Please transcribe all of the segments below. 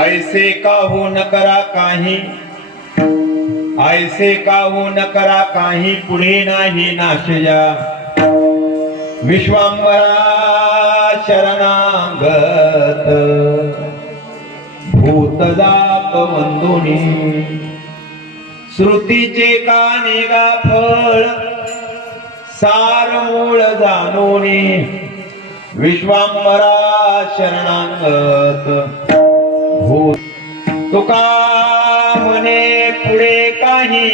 ऐसे काहू न करा काही, ऐसे काहू न करा काही, पुढे नाही नाशया विश्वांबरा शरणागत भूतदात वंदुनी श्रुतीचे काने गा फळ सार मूळ जाणोनी विश्वांबरा शरणागत भूत तुका म्हणे पुढे काही,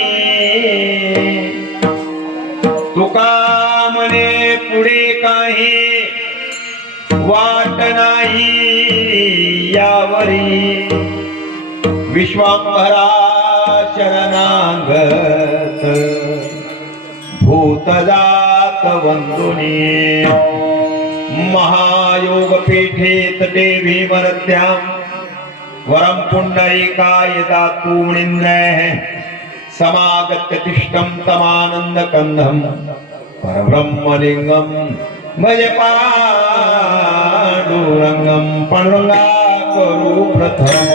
तुका म्हणे पुढे काही वाट नाही यावरी विश्वांभरा शरणागत भूतजात वंदुनी महायोग पीठेत देवी मरत्याम वरम पुंडरीकाय दातु मुनिन्द्रैः समागत्य तिष्ठं तमानंद कंधम परब्रह्मलिंगम भज पांडुरंगम पांडुरंगा करू प्रथम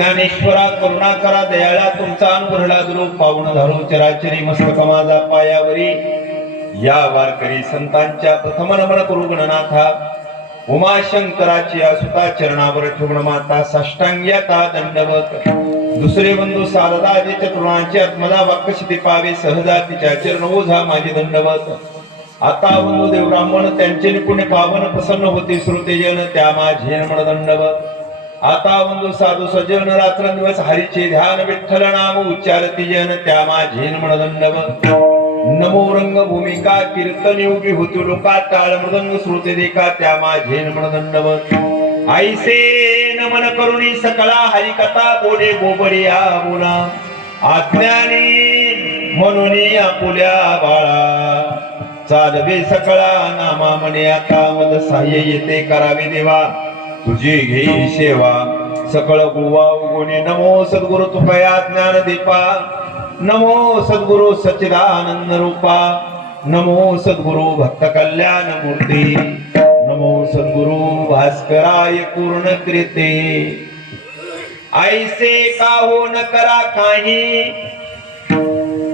ज्ञानेश्वरा करुणा करा दयाळा तुमचा अनुग्रहला गुरु पावन धरो चराचरी मस्तक माझा पायावरी या वारकरी संतांच्या प्रथम नमन करू गणनाथा उमाशंकराची सुता चरणावर ठेवून माता साष्टांग्याता दंडवत दुसरे बंधू सारदाचे चतुर्णाचे आत्मदा वाक्यसिद्धी पावे सहजा तिच्या चरण ओझा माझे दंडवत आता वंदोदेव ब्राह्मण त्यांचे निपुण्य पावन प्रसन्न होते श्रोतेजन त्या माझे म्हणदंडव. आता वंदो साधू सज्जन रात्रंदिवस हरीचे ध्यान विठ्ठल नाम उच्चारती जन त्या माझे म्हणदंडव. नमो रंग भूमिका कीर्तन योगी होती लोका टाळ मृदंग श्रोते देखा त्या माझे म्हणदंडव. आईसे नमन करुणी सकळा हरिकथा बोले गोबरिया बोला आज्ञानी म्हणून आपुल्या बाळा. चालवे सकळा नामा म्हणे आता मद सहाय्य येते करावे देवा तुझी घेई सेवा. सकळ गुवा उगुणी नमो सद्गुरु तुपया ज्ञान दीपा. नमो सद्गुरु सच्चिदानंद रूपा. नमो सद्गुरु भक्त कल्याण मूर्ती. नमो सद्गुरु भास्कराय पूर्ण कृते. ऐसे का हो न करा काही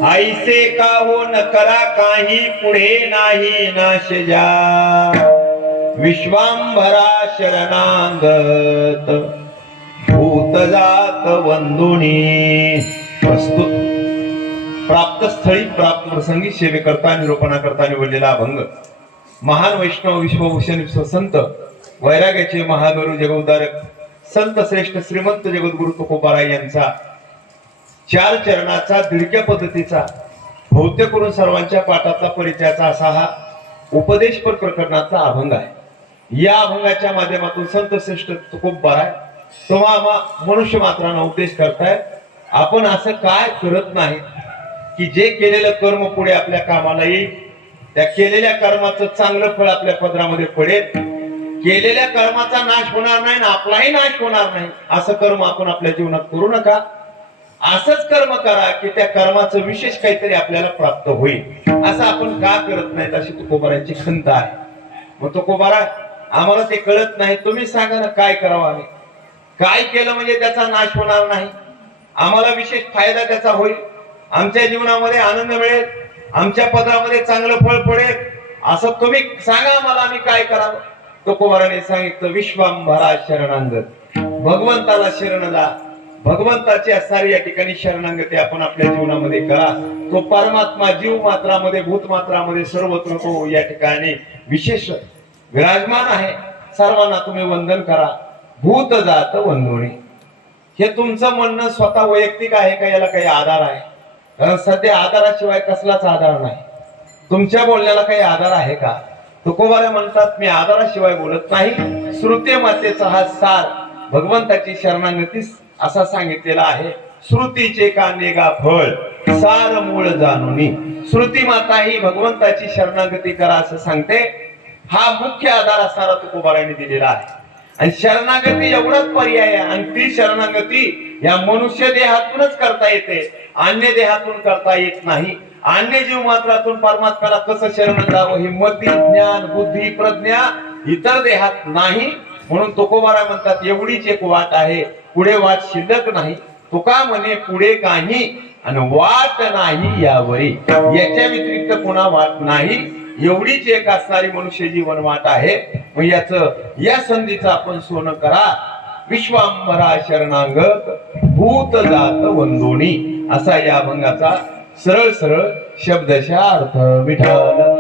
ऐसे का हो न करा काही पुढे नाही नाश जा. विश्वांभरा शरणागत भूत जात वंदुनी. प्रस्तुत प्राप्त स्थळी प्राप्त प्रसंगी सेवेकरता निरूपणा करता निवडलेला अभंग. महान वैष्णव विश्वभूषण विश्वसंत वैराग्याचे महागुरु जगोद्धारक संत श्रेष्ठ श्रीमंत जगद्गुरु तुकोबाराय यांचा 4 चरणाचा दिडक्या पद्धतीचा बहुतेक करून सर्वांच्या पाठातला परिचयाचा असा हा उपदेशपर प्रकरणाचा अभंग आहे. या अभंगाच्या माध्यमातून संत श्रेष्ठ तुकोबाराय तेव्हा मनुष्य मात्रांना उपदेश करतायत. आपण असं काय करत नाही की जे केलेलं कर्म पुढे आपल्या कामाला येईल. त्या केलेल्या कर्माचं चांगलं फळ आपल्या पदरामध्ये पडेल. केलेल्या कर्माचा नाश होणार नाही ना आपलाही नाश होणार नाही. असं कर्म आपण आपल्या जीवनात करू नका. असंच कर्म करा की त्या कर्माचं विशेष काहीतरी आपल्याला प्राप्त होईल. असं आपण का करत नाहीत अशी तुकोबारायांची खंत आहे. मग तुकोबाराय आम्हाला ते कळत नाही. तुम्ही सांगा ना काय करावं आम्ही. काय केलं म्हणजे त्याचा नाश होणार नाही. आम्हाला विशेष फायदा त्याचा होईल. आमच्या जीवनामध्ये आनंद मिळेल. आमच्या पदरामध्ये चांगलं फळ पडेल. असं तुम्ही सांगा मला आम्ही काय करावं. तुकोबाराने सांगितलं विश्वांभरा शरणांगत. भगवंताला शरण जा. भगवंताची असणारी या ठिकाणी शरणांगती आपण आपल्या जीवनामध्ये करा. तो परमात्मा जीव मात्रामध्ये भूत मात्रामध्ये सर्वत्र तो या ठिकाणी विशेष विराजमान आहे. सर्वांना तुम्ही वंदन करा. भूत जात वंदोणी. हे तुमचं म्हणणं स्वतः वैयक्तिक आहे का याला काही आधार आहे. कारण सध्या आधाराशिवाय कसलाच आधार नाही. तुमच्या बोलण्याला काही आधार आहे का. तुकोबाराय म्हणतात मी आधाराशिवाय बोलत नाही. श्रुती मातेचा हा सार भगवंताची शरणागती असा सांगितलेला आहे. श्रुतीचे कानेगा फळ सार मूळ जाणुनी. श्रुती माता ही भगवंताची शरणागती करा असं सांगते. हा मुख्य आधार असणारा तुकोबारायांनी दिलेला आहे. आणि शरणागती एवढाच पर्याय आहे. आणि ती शरणागती या मनुष्य देहातूनच करता येते. अन्य देहातून करता येत नाही. अन्य जीव मात्रातून परमात्म्याला कसं शरण जावं ही मती ज्ञान बुद्धी प्रज्ञा इतर देहात नाही. म्हणून तुकोबाराय म्हणतात एवढीच एक वाट आहे. पुढे वाट शिल्लक नाही. तुका म्हणे पुढे काही आणि वाट नाही यावरी. याच्या व्यतिरिक्त पुन्हा वाट नाही. एवढीच एक असणारी मनुष्य जीवन वाट आहे. मग या संधीचं आपण सोनं करा. विश्वांभरा शरणांगत भूत जात वंदोणी असा या अभंगाचा सरळ सरळ शब्दशः अर्थ. विठ्ठल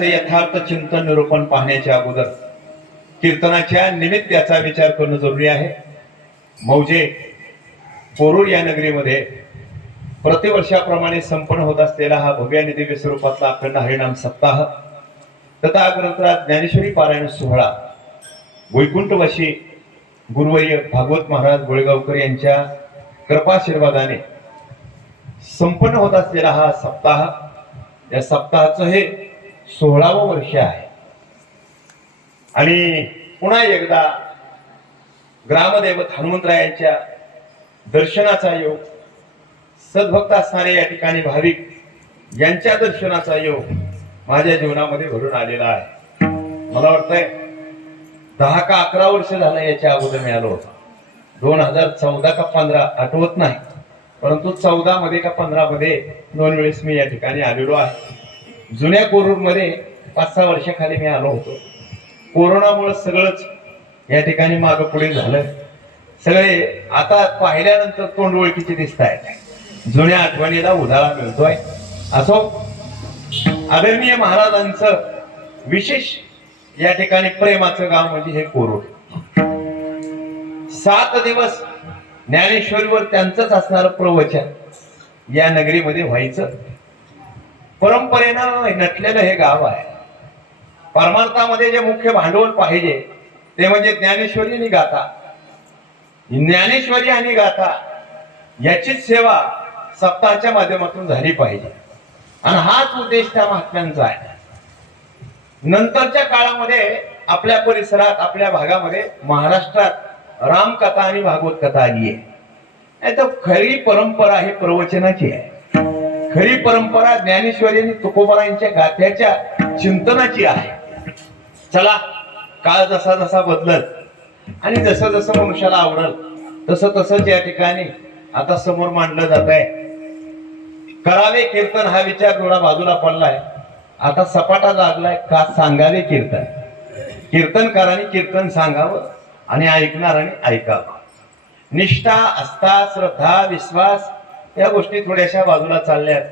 याचं यथार्थ चिंतन निरूपण पाहण्याच्या अगोदर कीर्तनाच्या निमित्ताचा विचार करणं जरुरी आहे. मौजे कोरूर या नगरीमध्ये प्रतिवर्षाप्रमाणे संपन्न होत असलेला हा भव्य आणि दिव्य स्वरूपातला अखंड हरिनाम सप्ताह तथा ग्रंथराज ज्ञानेश्वरी पारायण सोहळा वैकुंठवासी गुरुवर्य भागवत महाराज गोळेगावकर यांच्या कृपाशीर्वादाने संपन्न होत असलेला हा सप्ताह, या सप्ताहाचं हे 16वं वर्ष आहे. आणि पुन्हा एकदा ग्रामदैवत हनुमंतरायांच्या दर्शनाचा योग, सद्भक्त असणारे या ठिकाणी भाविक यांच्या दर्शनाचा योग माझ्या जीवनामध्ये घडून आलेला आहे. मला वाटतंय 10 का 11 वर्ष झालं याच्या अगोदर मिळालो होता. 2014 का 15 आठवत नाही, परंतु 14 मध्ये का 15 मध्ये 2 वेळेस मी या ठिकाणी आलेलो आहे. जुन्या कोरूर मध्ये 5-6 वर्षाखाली मी आलो होतो. कोरोनामुळे सगळंच या ठिकाणी मागं पुढे झालं. सगळे आता पाहिल्यानंतर तोंड ओळखीचे दिसत आहेत. जुन्या आठवणीला उधाळा मिळतोय. असो, आदरणीय महाराजांचं विशेष या ठिकाणी प्रेमाचं गाव म्हणजे हे कोरूर. 7 दिवस ज्ञानेश्वरीवर त्यांचंच असणारं प्रवचन या नगरीमध्ये व्हायचं. परंपरेनं नटलेलं हे गाव आहे. परमार्थामध्ये जे मुख्य भांडवल पाहिजे ते म्हणजे ज्ञानेश्वरी आणि गाथा. ज्ञानेश्वरी आणि गाथा याचीच सेवा सप्ताहाच्या माध्यमातून झाली पाहिजे, आणि हाच उद्देश त्या महात्म्यांचा आहे. नंतरच्या काळामध्ये आपल्या परिसरात, आपल्या भागामध्ये, महाराष्ट्रात रामकथा आणि भागवत कथा आली आहे. नाही तर खरी परंपरा ही प्रवचनाची आहे. खरी परंपरा ज्ञानेश्वरी आणि तुकोबारायांच्या गाथ्याच्या चिंतनाची आहे. चला, काळ जसा जसा बदलत आणि जसं जसं मनुष्याला आवडल तसं तसंच या ठिकाणी आता समोर मांडलं जात आहे. करावे कीर्तन हा विचार थोडा बाजूला पडलाय. आता सपाटा लागलाय का सांगावे कीर्तन. कीर्तनकारांनी कीर्तन सांगावं आणि ऐकणारांनी ऐकावं. निष्ठा, आस्था, श्रद्धा, विश्वास या गोष्टी थोड्याशा बाजूला चालल्यात.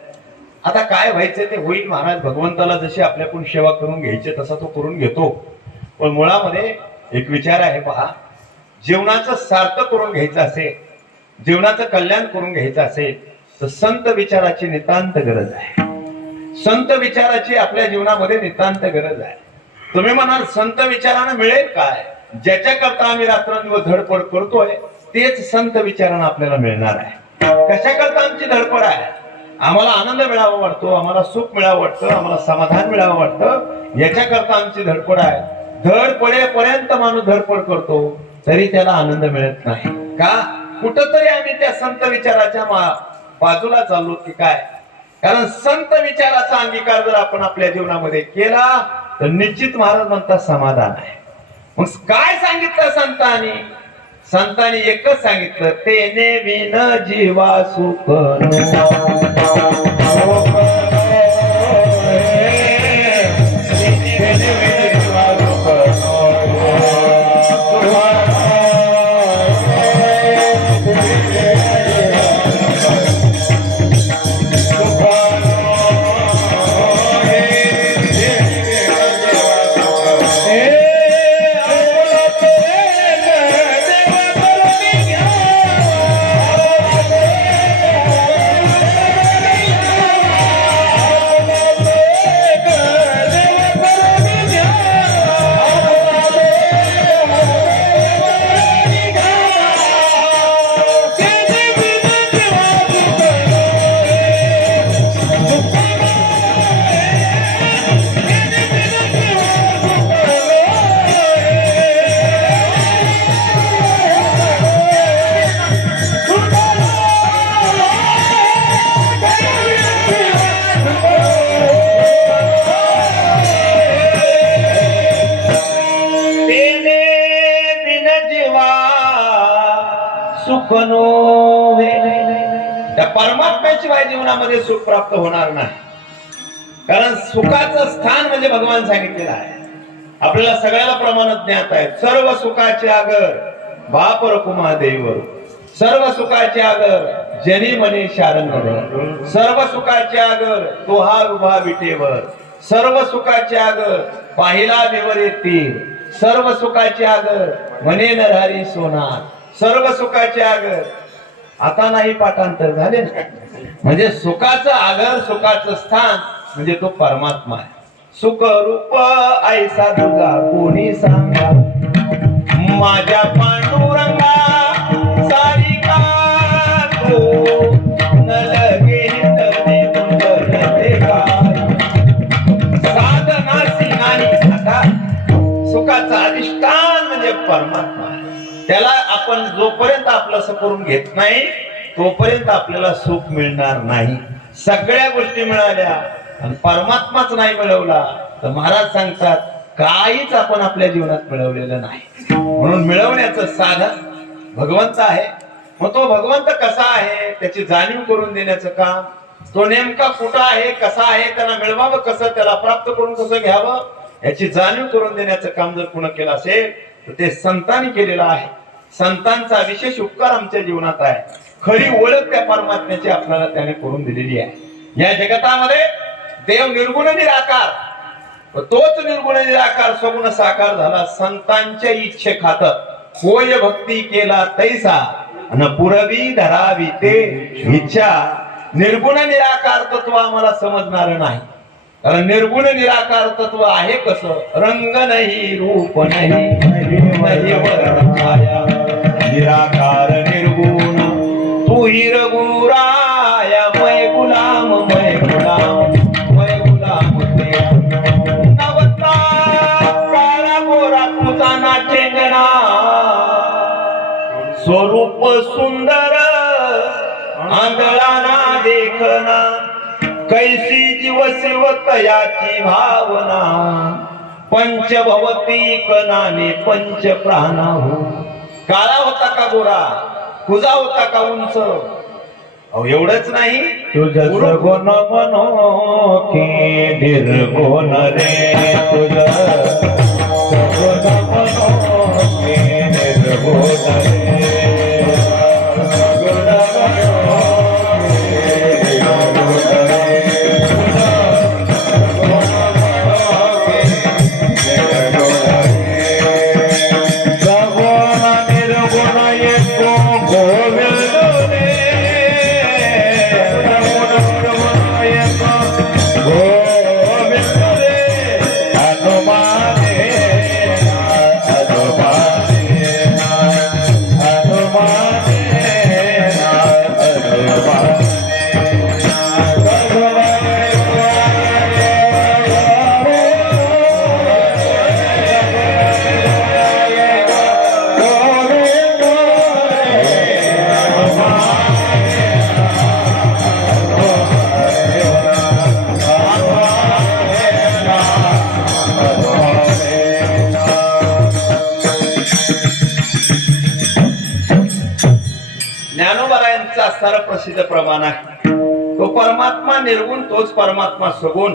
आता काय व्हायचं ते होईल. महाराज भगवंताला जशी आपल्याकडून सेवा करून घ्यायची तसा तो करून घेतो. पण मुळामध्ये एक विचार आहे पहा, जीवनाचं सार्थक करून घ्यायचं असेल, जीवनाचं कल्याण करून घ्यायचं असेल तर संत विचाराची नितांत गरज आहे. संत विचाराची आपल्या जीवनामध्ये नितांत गरज आहे. तुम्ही म्हणाल संत विचारानं मिळेल काय? ज्याच्याकरता आम्ही रात्रंदिवस धडपड करतोय तेच संत विचारानं आपल्याला मिळणार आहे. कशाकरता आमची धडपड आहे? आम्हाला आनंद मिळावा वाटतो, आम्हाला सुख मिळावं वाटतं, आम्हाला समाधान मिळावं वाटतं, याच्याकरता आमची धडपड आहे. धडपडेपर्यंत माणूस धडपड करतो तरी त्याला आनंद मिळत नाही. का? कुठंतरी आम्ही त्या संत विचाराच्या बाजूला चाललो की काय? कारण संत विचाराचा अंगीकार जर आपण आपल्या जीवनामध्ये केला तर निश्चित महाराज म्हणतात समाधान आहे. मग काय सांगितलं संतांनी? संतांनी एकच सांगितलं, तेने विन जीवा सुख सुख नोवे. त्या परमात्म्याशिवाय जीवनामध्ये सुख प्राप्त होणार नाही. कारण सुखाचं स्थान म्हणजे भगवान सांगितलेलं आहे. आपल्याला सगळ्याला प्रमाणात ज्ञात आहे. सर्व सुखाचे आगर बाप रकुमा देवर, सर्व सुखाचे आगर जनी मने शारण, सर्व सुखाचे आगर तो हा उभा विटेवर, सर्व सुखाची आग पाहिला विवर येतील, सर्व सुखाची आग म्हणे नरहरी सोनार, सर्व सुखाची आग. आता नाही पाठांतर झाले ना? म्हणजे सुखाचं आगर, सुखाचं स्थान म्हणजे तो परमात्मा आहे. सुख रूप ऐसा तुझा कोणी सांगा, माझ्या पांडुरंगा सारिका तो न लगे तरी तुझे काय साधनासी नाही. आता सुखाचं अधिष्ठान म्हणजे परमात्मा आहे. त्याला आपण जोपर्यंत आपलंसं करून घेत नाही तोपर्यंत आपल्याला सुख मिळणार नाही. सगळ्या गोष्टी मिळाल्या आणि परमात्माच नाही मिळवला तर महाराज सांगतात काहीच आपण आपल्या जीवनात मिळवलेलं नाही. म्हणून मिळवण्याचं साधन भगवंत आहे. मग तो भगवंत कसा आहे त्याची जाणीव करून देण्याचं काम, तो नेमका कुठं आहे, कसा आहे, त्याला मिळवावं कसं, त्याला प्राप्त करून कसं घ्यावं याची जाणीव करून देण्याचं काम जर कोण केलं असेल तर ते संतांनी केलेलं आहे. संतांचा विशेष उपकार आमच्या जीवनात आहे. खरी ओळख त्या परमात्म्याची आपल्याला त्याने करून दिलेली आहे. या जगतामध्ये देव निर्गुण निराकार, तोच निर्गुण निराकार सगुण साकार झाला संतांच्या इच्छे खातर. होय भक्ती केला तैसा अन पुरवी धरावी ते इच्छा. निर्गुण निराकार तत्व आम्हाला समजणार नाही, कारण निर्गुण निराकार तत्व आहे कसं? रंग नाही, रूप नाही, नाही वर्ण छाया, निराकार निर्गुण तू ही रघुराया. मै गुलाम मै गुलाम मै गुलाम तेरा. नवता काळा गोरा तुझा ना चेंगणा, स्वरूप सुंदर आंधळा ना देखना. कैसी जीव सेवतयाची भावना, पंचभवती कनाने पंच प्राणा हो. काळा होता का गोरा, तुझा होता का उंच, अहो एवढंच नाही तुझं गुण मनो की निर्गुण रे. तुझं गुण मनो की निर्गुण रे. असणारा प्रसिद्ध प्रमाण आहे. तो परमात्मा निर्गुण, तोच परमात्मा सगुण.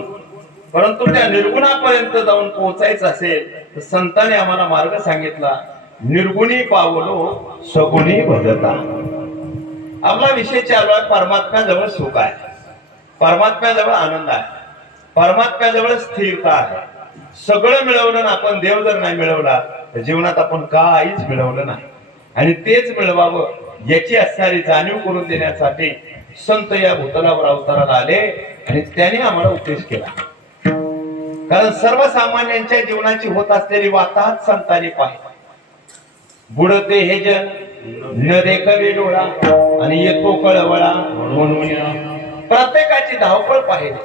परंतु त्या निर्गुणापर्यंत जाऊन पोहोचायचं असेल तर संतांनी आम्हाला मार्ग सांगितला. निर्गुणी पावलो सगुणी भजता. आपला विषय चालू आहे परमात्म्याजवळ सुख आहे, परमात्म्याजवळ आनंद आहे, परमात्म्याजवळ स्थिरता आहे. सगळं मिळवलं ना आपण देव जर नाही मिळवला तर जीवनात आपण काहीच मिळवलं नाही. आणि तेच मिळवावं याची असणारी जाणीव करून देण्यासाठी संत या भूतलावर अवताराला आले आणि त्यांनी आम्हाला उपदेश केला. कारण सर्वसामान्यांच्या जीवनाची होत असलेली वाताहत संतांनी पाहिली. बुडते हे जन न देखवे डोळा आणि येतो कळवळा म्हणून. प्रत्येकाची धावपळ पाहिली.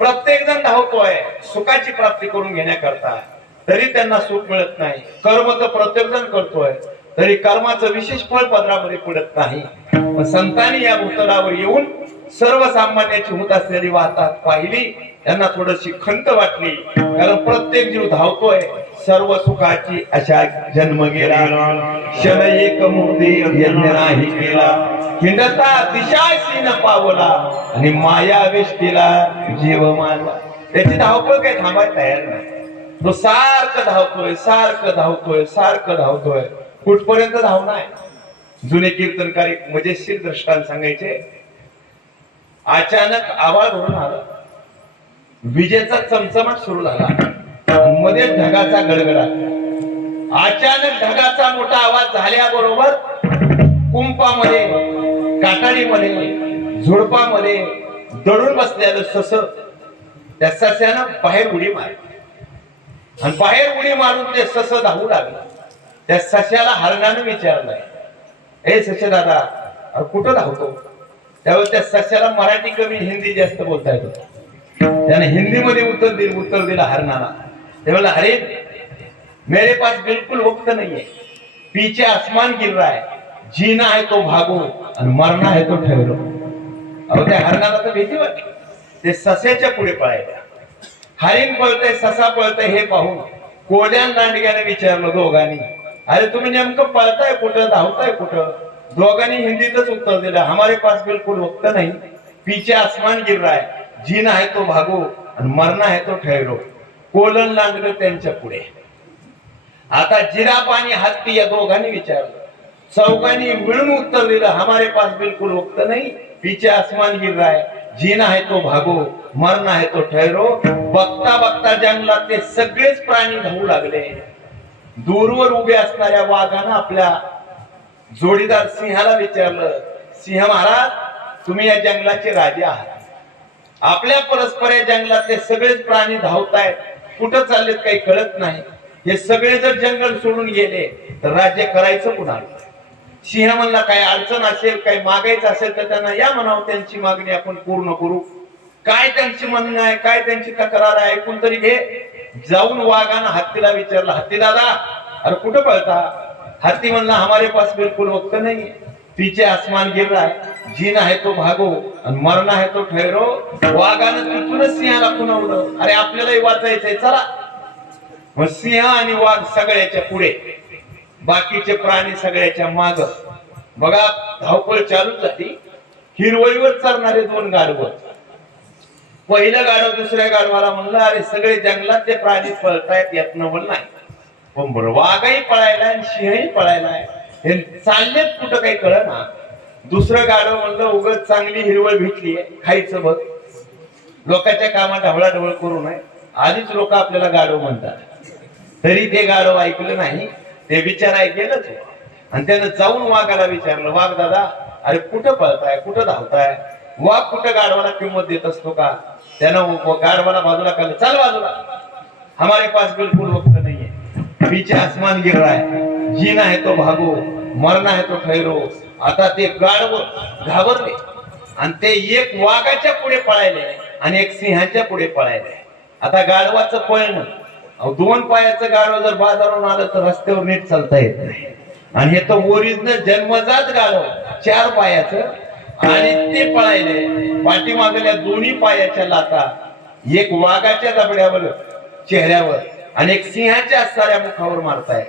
प्रत्येक जण धावतोय सुखाची प्राप्ती करून घेण्याकरता, तरी त्यांना सुख मिळत नाही. कर्म तर प्रत्येक जण करतोय तरी कर्माचं विशेष फळ पदरामध्ये पडत नाही. संतांनी या भूतलावर येऊन सर्वसामान्याची होत असलेली वाताहत पाहिली. त्यांना थोडीशी खंत वाटली, कारण प्रत्येक जीव धावतोय सर्व सुखाची अशा. जन्म गेला क्षण एक मुक्ती यज्ञ नाही केला, हिंडता दिशाशी न पावला आणि माया वेष्टीला जीव मानला. त्याची धावपळ काही थांबायला तयार नाही. तो सारखं धावतोय, सारखं धावतोय, सारखं धावतोय. कुठपर्यंत धावणार? जुने कीर्तनकार एक मजेशीर दृष्टांत सांगायचे. अचानक आवाज भरून आलं विजेचा चमचमाट सुरू झाला आणि मध्ये ढगाचा गडगडाट. अचानक ढगाचा मोठा आवाज झाल्याबरोबर कुंपामध्ये, काटाडीमध्ये, झुडपामध्ये दडून बसलेलं सस, त्या सस्यानं बाहेर उडी मारली आणि बाहेर उडी मारून ते सस धावू लागलं. त्या सस्याला हरणानं विचारलंय, ए सस्य दादा, अरे कुठं धावतो? त्यावेळेस त्या सस्याला मराठी कमी हिंदी जास्त बोलता येत होतं. त्याने हिंदीमध्ये उत्तर दिलं हरणाला. ते बोला, अरे मेरे पास बिल्कुल वक्त नहीं है, पीछे आसमान गिर रहा है, जीना है तो भागो और मरना है तो ठहरो. अहो त्या हरणाला तर भीती वाटली. ते सस्याच्या पुढे पळायला. हरिण पळतय, ससा पळतय हे पाहून कोड्यान दांडग्याने विचारलं दोघांनी, अरे तुम्ही नेमकं पळताय कुठं, धावताय कुठं? दोघांनी हिंदीतच उत्तर दिलं, हमारे पास बिल्कुल वक्त नहीं, पीछे आसमान गिर रहा है, जीना है तो भागो आणि मरना है तो ठहरो. कोलन लागलं त्यांच्या पुढे. आता जिराफ आणि हत्ती या दोघांनी विचारलं. चौघांनी मिळून उत्तर दिलं, हमारे पास बिल्कुल वक्त नहीं, पीछे आसमान गिर रहा है, जीना है तो भागो, मरना है तो ठहरो. बघता बघता जंगलात ते सगळेच प्राणी धावू लागले. दूरवर उभे असणाऱ्या वाघानं आपल्या जोडीदार सिंहाला विचारलं, सिंह महाराज, तुम्ही या जंगलाचे राजे आहात. आपल्या परस्पर या जंगलातले सगळेच प्राणी धावतायत, कुठं चाललेत काही कळत नाही. हे सगळे जर जंगल सोडून गेले तर राज्य करायचं कुणाला? सिंह म्हणला, काही अडचण असेल, काही मागायचं असेल तर त्यांना या म्हणावं, त्यांची मागणी आपण पूर्ण करू. काय त्यांची म्हणणं आहे, काय त्यांची तक्रार आहे, ऐकून तरी घे. जाऊन वाघानं हत्तीला विचारलं, हत्ती दादा, अरे कुठं पळता? हत्ती म्हणला, हमारे पास बिल्कुल वक्त नहीं, पीछे आसमान गिर रहा है, जीना है तो भागो और मरना है तो ठहरो. वाघानं तिथूनच सिंहाला खुणवलं, अरे आपल्यालाही वाचायचंय, चला. मग सिंह आणि वाघ सगळ्याच्या पुढे, बाकीचे प्राणी सगळ्याच्या माग. बघा धावपळ चालू झाली. हिरवळीवर चरणारे दोन गाढवं. पहिलं गाढव दुसऱ्या गाढवाला म्हणलं, अरे सगळे जंगलातले प्राणी पळतायत, यात नवल नाही, पण बरं वाघही पळायलाय आणि सिंहही पळायलाय, हे चाललेत कुठं काही कळ ना. दुसरं गाढव म्हणलं, उगाच चांगली हिरवळ भेटलीये, खायचं बघ, लोकांच्या कामात ढवळाढवळ करू नये. आधीच लोक आपल्याला गाढव म्हणतात. तरी ते गाढव ऐकलं नाही, ते विचाराय गेलंच. आणि त्यानं जाऊन वाघाला विचारलं, वाघ दादा, अरे कुठं पळताय, कुठं धावताय? वाघ कुठं गाढवाला किंमत देत असतो का? त्यानं गाढवाला बाजूला काढलं, चल बाजूला, हमारे पास बिल्कुल वक्त नहीं है, पीछे आसमान गिर रहा है, जीना है तो भागो, मरना है तो ठहरो. आता ते गाढव घाबरले आणि ते एक वाघाच्या पुढे पळायले आणि एक सिंहाच्या पुढे पळायले. आता गाढवाचं पळणं, दोन पायाचं गाढव जर बाजारावरून आलं तर रस्त्यावर नीट चालता येत नाही. आणि हे तर ओरिजिनल जन्मजात गाढव, चार पायाचं, आणि ते पळायले. पाठीमागल्या दोन्ही पायाच्या लाता एक वाघाच्या जबड्यावर, चेहऱ्यावर, आणि एक सिंहाच्या साऱ्या मुखावर मारताय.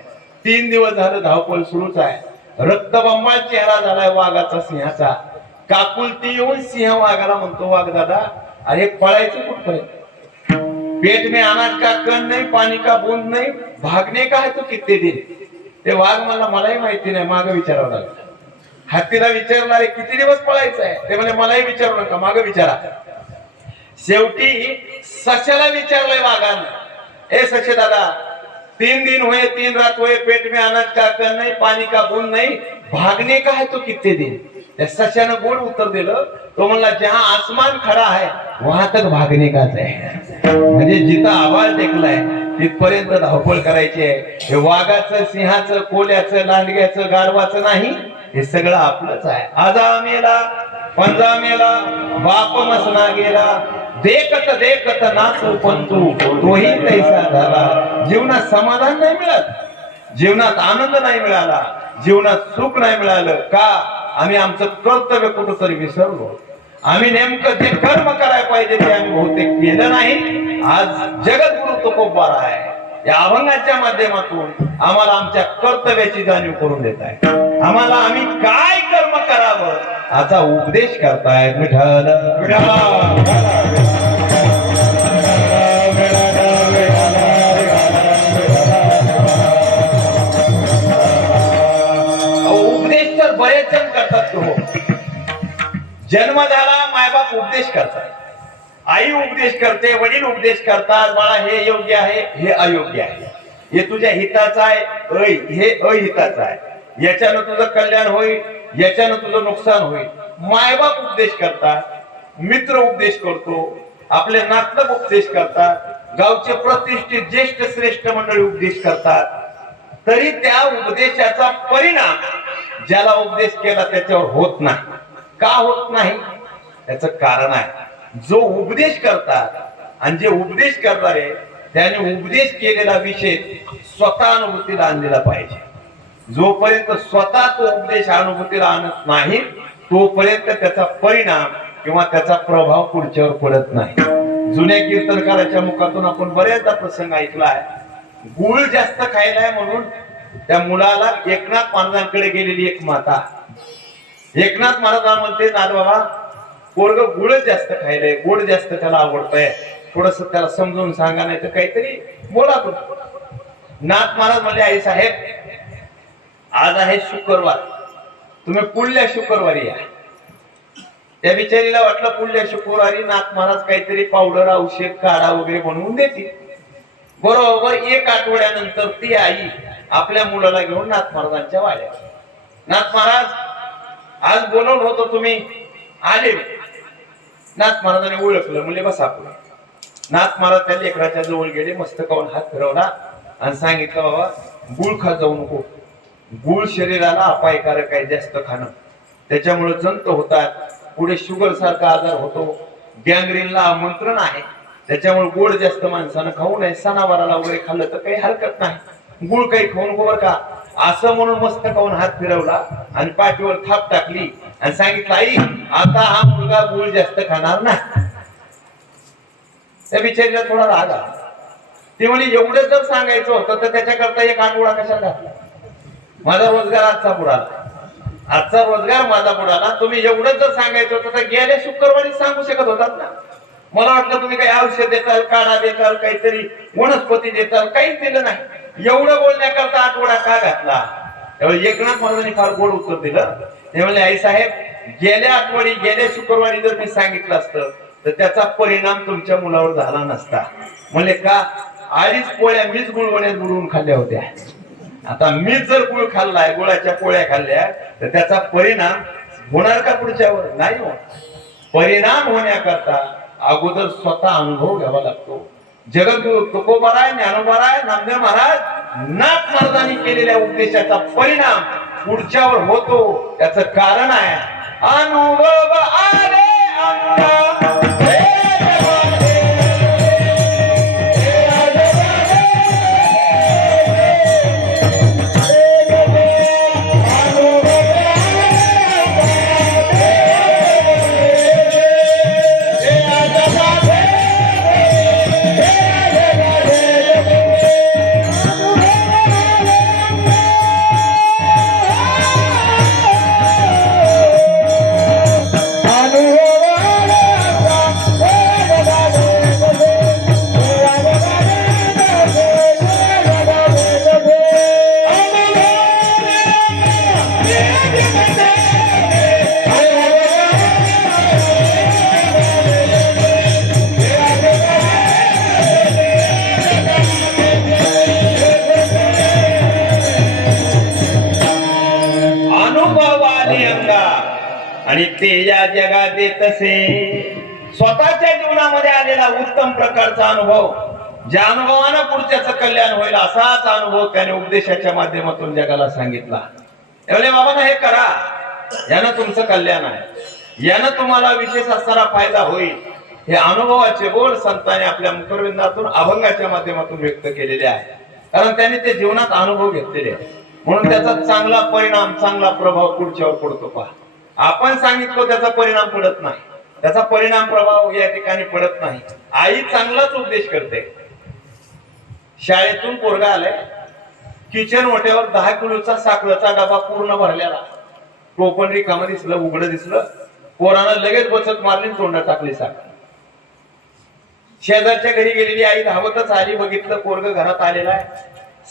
3 दिवस झालं धावपळ सुरूच आहे. रक्तबंबाळ चेहरा झालाय वाघाचा, सिंहाचा. काकुलती येऊन सिंह वाघाला म्हणतो, वाघ दादा, अरे पळायचं कुठं? पेट में अनाज का कण नाही, पाणी का बूंद नाही, भागने का है तो कितने दिन. ते वाघ म्हणला, मलाही माहिती नाही, मागं विचारावं लागलं. हत्तीला विचारणारे किती दिवस पळायचं आहे? ते म्हणजे मलाही विचारू नका, मागं विचारा. शेवटी सस्याला विचारलंय वाघानं, ए सस्य दादा, 3 दिन हुए 3 रात हुए, पेट में अनाज का कण नहीं, पानी का बूंद नहीं, भागने का है तो कितने दिन. त्या सस्यानं गोड उत्तर दिलं. तो म्हणला, जहां आसमान खड़ा है वहां तक भागने काच आहे. म्हणजे जिथं आभाळ टेकलाय तिथपर्यंत धावपळ करायची आहे. हे वाघाचं, सिंहाचं, कोल्याचं, लांडग्याचं, गाढवाचं नाही, हे सगळं आपलंच आहे. आजा मेला, पंजा मेला, बाप मसना गेला, देखत देखत नाचू पंतू, तोही तैसा झाला. जीवनात समाधान नाही मिळत, जीवनात आनंद नाही मिळाला, जीवनात सुख नाही मिळालं. का? आम्ही आमचं कर्तव्य कुठंतरी विसरलो. आम्ही नेमकं जे कर्म करायला पाहिजे ते आम्ही बहुतेक केलं नाही. आज जगद्गुरु तुकोबार आहे, या अभंगाच्या माध्यमातून आम्हाला आमच्या कर्तव्याची जाणीव करून देत आहे. आम्हाला आम्ही काय कर्म करावं याचा उपदेश करतायत. विठ्ठल उपदेश तर बरेच जण करतात. तो जन्म झाला, मायबाप उपदेश करतात. आई उपदेश करते, वडील उपदेश करतात, बाळा हे योग्य आहे, हे अयोग्य आहे, हे तुझ्या हिताचं आहे, हे अहिताचं आहे, याच्यानं तुझं कल्याण होईल, याच्यानं तुझं नुकसान होईल. मायबाप उपदेश करतात, मित्र उपदेश करतो, आपले नातलग उपदेश करतात, गावचे प्रतिष्ठित ज्येष्ठ श्रेष्ठ मंडळी उपदेश करतात. तरी त्या उपदेशाचा परिणाम ज्याला उपदेश केला त्याच्यावर होत नाही. का होत नाही? त्याचं कारण आहे, जो उपदेश करतात आणि जे उपदेश करणारे त्याने उपदेश केलेला विषय स्वतः अनुभूतीला आणलेला पाहिजे. जोपर्यंत स्वतः तो उपदेश अनुभूतीला आणत नाही तोपर्यंत त्याचा परिणाम किंवा त्याचा प्रभाव पुढच्यावर पडत नाही. जुन्या कीर्तनकाराच्या मुखातून आपण बऱ्याचदा प्रसंग ऐकलाय. गुळ जास्त खायलाय म्हणून त्या मुलाला एकनाथ महाराजांकडे गेलेली एक माता. एकनाथ महाराज म्हणते, नाथ बाबा पोरग गुळच जास्त खायलाय, गोड जास्त त्याला आवडतंय, थोडस त्याला समजून सांगा, नाही तर काहीतरी बोला तुम्ही. नाथ महाराज म्हणले, आई साहेब आज आहे शुक्रवार, तुम्ही पुढल्या शुक्रवारी या. त्या बिचारीला वाटलं पुढल्या शुक्रवारी नाथ महाराज काहीतरी पावडर औषध काढा वगैरे बनवून देतील. बरोबर एक आठवड्यानंतर ती आई आपल्या मुलाला घेऊन नाथ महाराजांच्या वाड्यात. नाथ महाराज आज बोलवलं होतं तुम्ही आले. नाथ महाराजांनी ओळखलं, म्हणजे बस आपण. नाथ महाराज त्या लेकराच्या जवळ गेले, मस्तकावून हात फिरवला आणि सांगितलं, बाबा गुळ खात जाऊ नको, गुळ शरीराला अपायकारक आहे, जास्त खाणं त्याच्यामुळे जंत होतात, पुढे शुगर सारखा आजार होतो, गँग्रीनला आमंत्रण आहे, त्याच्यामुळे गोड जास्त माणसानं खाऊ नये. सणावाराला वगैरे खाल्लं तर काही हरकत नाही, गुळ काही खाऊ नको बरं का. असं म्हणून मस्तकावून हात फिरवला आणि पाठीवर थाप टाकली आणि सांगितलं, आई आता हा मुलगा गुळ जास्त खाणार नाही. त्या बिचारीला थोडा राग आला. ते म्हणजे एवढं जर सांगायचं होतं तर त्याच्याकरता एक आठवडा कशाला घातला. माझा रोजगार आजचा बुडाला, आजचा रोजगार माझा बुडाला. तुम्ही एवढं जर सांगायचं होतं तर गेल्या शुक्रवारी सांगू शकत होतात ना. मला वाटलं तुम्ही काही औषध देताल, काढा देताल, काहीतरी वनस्पती देताल, काहीच दिलं नाही. एवढं बोलण्याकरता आठवडा का घातला? त्यावेळी एकनाथ महाराजांनी फार गोड उत्तर दिलं. ते म्हणले, आई साहेब गेल्या आठवडी गेल्या शुक्रवारी जर मी सांगितलं असतं तर त्याचा परिणाम तुमच्या मुलावर झाला नसता. म्हणले का? आधीच पोळ्या मीच गुळवण्यात बुडवून खाल्ल्या होत्या, आता मीच जर गुळ खाल्लाय, गुळाच्या पोळ्या खाल्ल्या तर त्याचा परिणाम होणार का पुढच्यावर? नाही होणार. परिणाम होण्याकरता अगोदर स्वतः अनुभव घ्यावा लागतो. जगद्गुरु तुकोबाराय, ज्ञानोबाराय, नामदेव महाराज, नाथ महाराजांनी केलेल्या उपदेशाचा परिणाम पुढच्यावर होतो. त्याचं कारण आहे अनुभव आले अंगा. आणि ते या जगात येत असे. स्वतःच्या जीवनामध्ये आलेला उत्तम प्रकारचा अनुभव, ज्या अनुभवानं पुढच्याचं कल्याण होईल असाच अनुभव त्याने उपदेशाच्या माध्यमातून जगाला सांगितला. एवढे बाबांना हे करा, यानं तुमचं कल्याण आहे, यानं तुम्हाला विशेष असणारा फायदा होईल. हे अनुभवाचे बोल संतांनी आपल्या मुखविंदातून अभंगाच्या माध्यमातून व्यक्त केलेले आहे. कारण त्यांनी ते जीवनात अनुभव घेतलेले आहे, म्हणून त्याचा चांगला परिणाम, चांगला प्रभाव पुढच्यावर पडतो. पहा, आपण सांगितलं त्याचा परिणाम पडत नाही, त्याचा परिणाम प्रभाव या ठिकाणी पडत नाही. आई चांगलाच उपदेश करते. शाळेतून पोरगा आलाय, किचन ओट्यावर 10 किलोचा साखरेचा डबा पूर्ण भरलेला, टोपण रिकामं दिसलं, उघडं दिसलं. पोरानं लगेच बचत मारली, तोंडात टाकली साखर. शेजारच्या घरी गेलेली आई धावतच आली, बघितलं पोरग घरात आलेला आहे,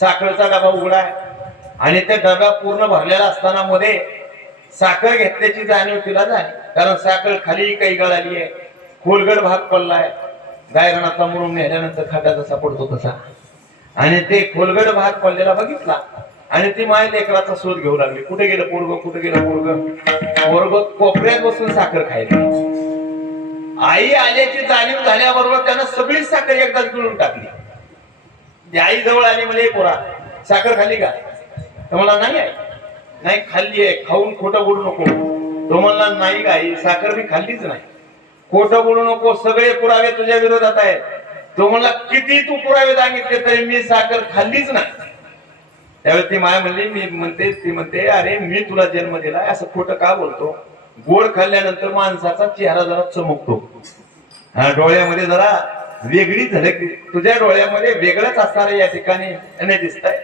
साखरेचा डबा उघडा आहे आणि त्या डबा पूर्ण भरलेला असताना मध्ये साखर घेतल्याची जाणीव तिला झाली. कारण साखर खाली काही गळाली आहे, खोलगड भाग पडलाय, गायरणाचा म्हणून नेल्यानंतर खड्डा जसा पडतो तसा. आणि ते खोलगड भाग पडलेला बघितला आणि ती माय लेकराचा शोध घेऊ लागली. कुठे गेलं पोरग, कुठे गेलं पोरग? पोरग कोपऱ्यात बसून साखर खायला. आई आल्याची जाणीव झाल्याबरोबर त्यानं सगळी साखर एकदाच गिळून टाकली. ती आई जवळ आली, म्हणजे पोरा साखर खाल्ली का? तर मला नाही आहे. नाही खाल्ली आहे, खाऊन खोटं बोलू नको. तो म्हणला नाही आई, साखर मी खाल्लीच नाही. खोटं बोलू नको, सगळे पुरावे तुझ्या विरोधात आहेत. तो म्हणला किती तू पुरावे सांगितले तरी मी साखर खाल्लीच नाही. त्यावेळी ती माय म्हणली, ती म्हणते अरे मी तुला जन्म दिलाय, असं खोटं का बोलतो? गोड खाल्ल्यानंतर माणसाचा चेहरा जरा चमकतो, हा डोळ्यामध्ये जरा वेगळी झलक, तुझ्या डोळ्यामध्ये वेगळंच असणार या ठिकाणी दिसतंय.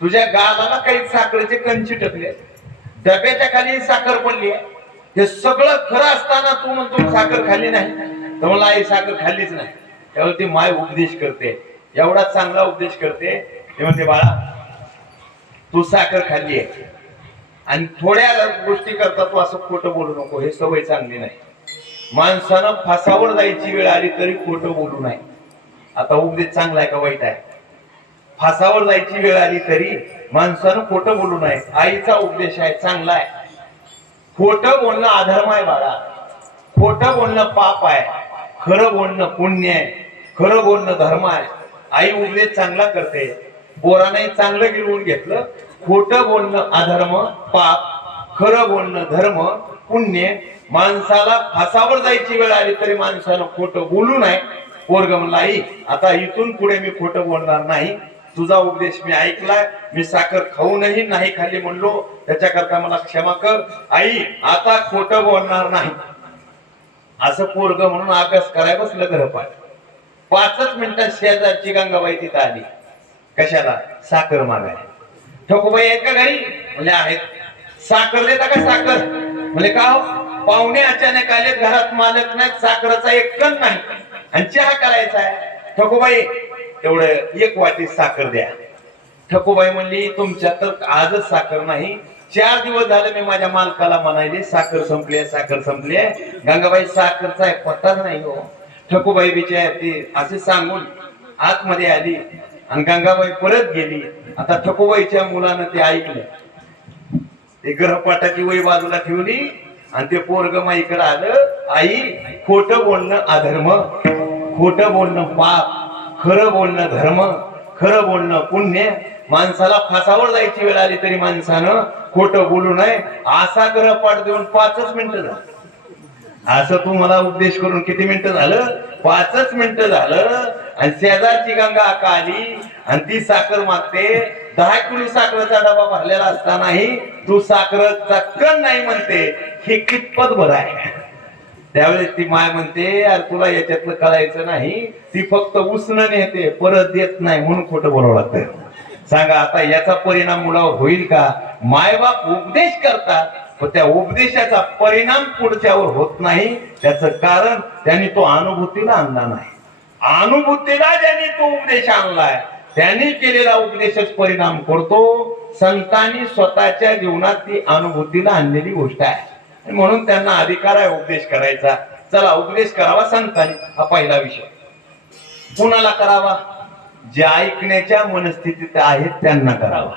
तुझ्या गालाला काही साखरेचे कंची टकले, डब्याच्या खाली साखर पडली आहे. हे सगळं खरं असताना तू म्हणतो साखर खाल्ली नाही. तर मला आई साखर खाल्लीच नाही. त्यावेळी ती माय उपदेश करते, एवढा चांगला उपदेश करते. ते म्हणते बाळा तू साखर खाल्ली आहे आणि थोड्या गोष्टी करता तू असं खोटं बोलू नको, हे सवय चांगली नाही. माणसानं फासावर जायची वेळ आली तरी खोटं बोलू नये. आता उपदेश चांगला आहे का वाईट आहे? फासावर जायची वेळ आली तरी माणसानं खोटं बोलू नये. आईचा उपदेश आहे, चांगला आहे. खोटं बोलणं अधर्म आहे बाळा, खोटं बोलणं पाप आहे, खरं बोलणं पुण्य आहे, खरं बोलणं धर्म आहे. आई उपदेश चांगला करते. पोराने चांगलं गिरवून घेतलं. खोटं बोलणं अधर्म, पाप, खरं बोलणं धर्म, पुण्य. माणसाला फासावर जायची वेळ आली तरी माणसानं खोटं बोलू नये. पोरग म्हणला आई आता इथून पुढे मी खोटं बोलणार नाही. तुझा उपदेश मी ऐकलाय, मी साखर खाऊनही नाही खाल्ली म्हणलो, त्याच्याकरता मला क्षमा कर आई, आता खोटं बोलणार नाही. असं पोरग म्हणून अभ्यास करायला बसलं घरपाट. 5च मिनिटात शेजारची गंगाबाई तिथं आली. कशाला? साखर मागायला. ठोकूबाई आहेत का घरी? म्हणजे आहेत. साखर देता का साखर? म्हणजे का हो? पाहुणे अचानक आले, घरात मालक नाही, साखरेचा एक कण नाही आणि चहा करायचा आहे. ठोकूबाई तेवढं 1 वाटी साखर द्या. ठकूबाई म्हणली तुमच्या तर आजच साखर नाही, 4 दिवस झाले मी माझ्या मालकाला म्हणायले साखर संपली, साखर संपली. गंगाबाई साखरचा पत्ताच नाही हो. ठकूबाई बिचार ती असे सांगून आतमध्ये आली आणि गंगाबाई परत गेली. आता ठकूबाईच्या मुलानं ते ऐकलं, ते ग्रहपाठाची वही बाजूला ठेवली आणि ते पोरग माईकडे आलं. आई खोटं बोलणं अधर्म, खोटं बोलणं पाप, खरं बोलणं धर्म, खरं बोलणं पुण्य. माणसाला फासावर जायची वेळ आली तरी माणसानं खोटं बोलू नये. असा ग्रहपाठ देऊन 5च मिनिटं झालं. असं तू मला उपदेश करून किती मिनिटं झालं? 5च मिनिटं झालं. आणि शेजारची गंगा आका आली आणि ती साखर मागते. 10 किलो साखरेचा डबा भरलेला असतानाही तू साखरेचा कण नाही म्हणते, हे कितपत बरं आहे? त्यावेळेस ती माय म्हणते यार तुला याच्यातलं कळायचं नाही, ती फक्त उसणं नेते परत देत नाही म्हणून खोटं बोलावं लागतं. सांगा आता याचा परिणाम मुलावर होईल का? मायबाप उपदेश करतात पण त्या उपदेशाचा परिणाम पुढच्यावर होत नाही. त्याचं कारण त्यांनी तो अनुभूतीला आणला नाही. अनुभूतीला ज्यांनी तो उपदेश आणलाय त्यांनी केलेला उपदेशच परिणाम करतो. संतांनी स्वतःच्या जीवनात ती अनुभूतीला आणलेली गोष्ट आहे म्हणून त्यांना अधिकार आहे उपदेश करायचा. चला उपदेश करावा संतांनी, हा पहिला विषय. कुणाला करावा? जे ऐकण्याच्या मनस्थितीत आहेत त्यांना करावा.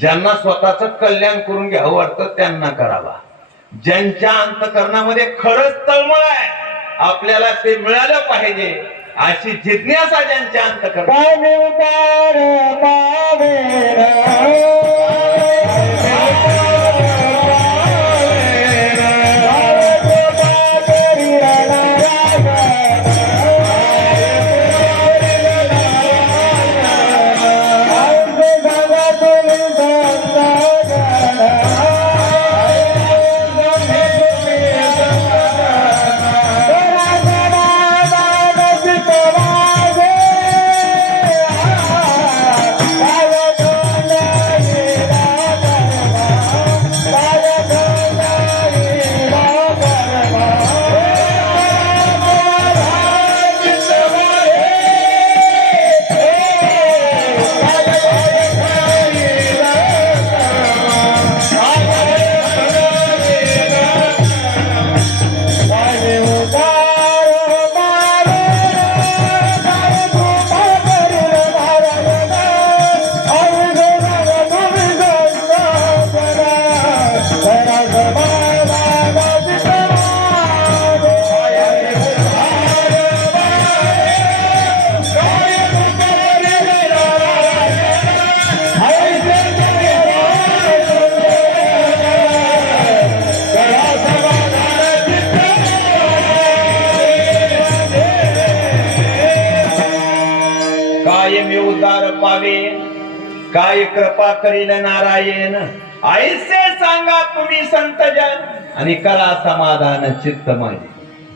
ज्यांना स्वतःच कल्याण करून घ्यावं वाटतं त्यांना करावा. ज्यांच्या अंतकरणामध्ये खरंच तळमळ आहे, आपल्याला ते मिळालं पाहिजे अशी जिज्ञासा ज्यांच्या अंतकरणात पावे, काय कृपा करील नारायण, ऐसे सांगा तुम्ही संत जन, आणि करा समाधान चित्त माझे.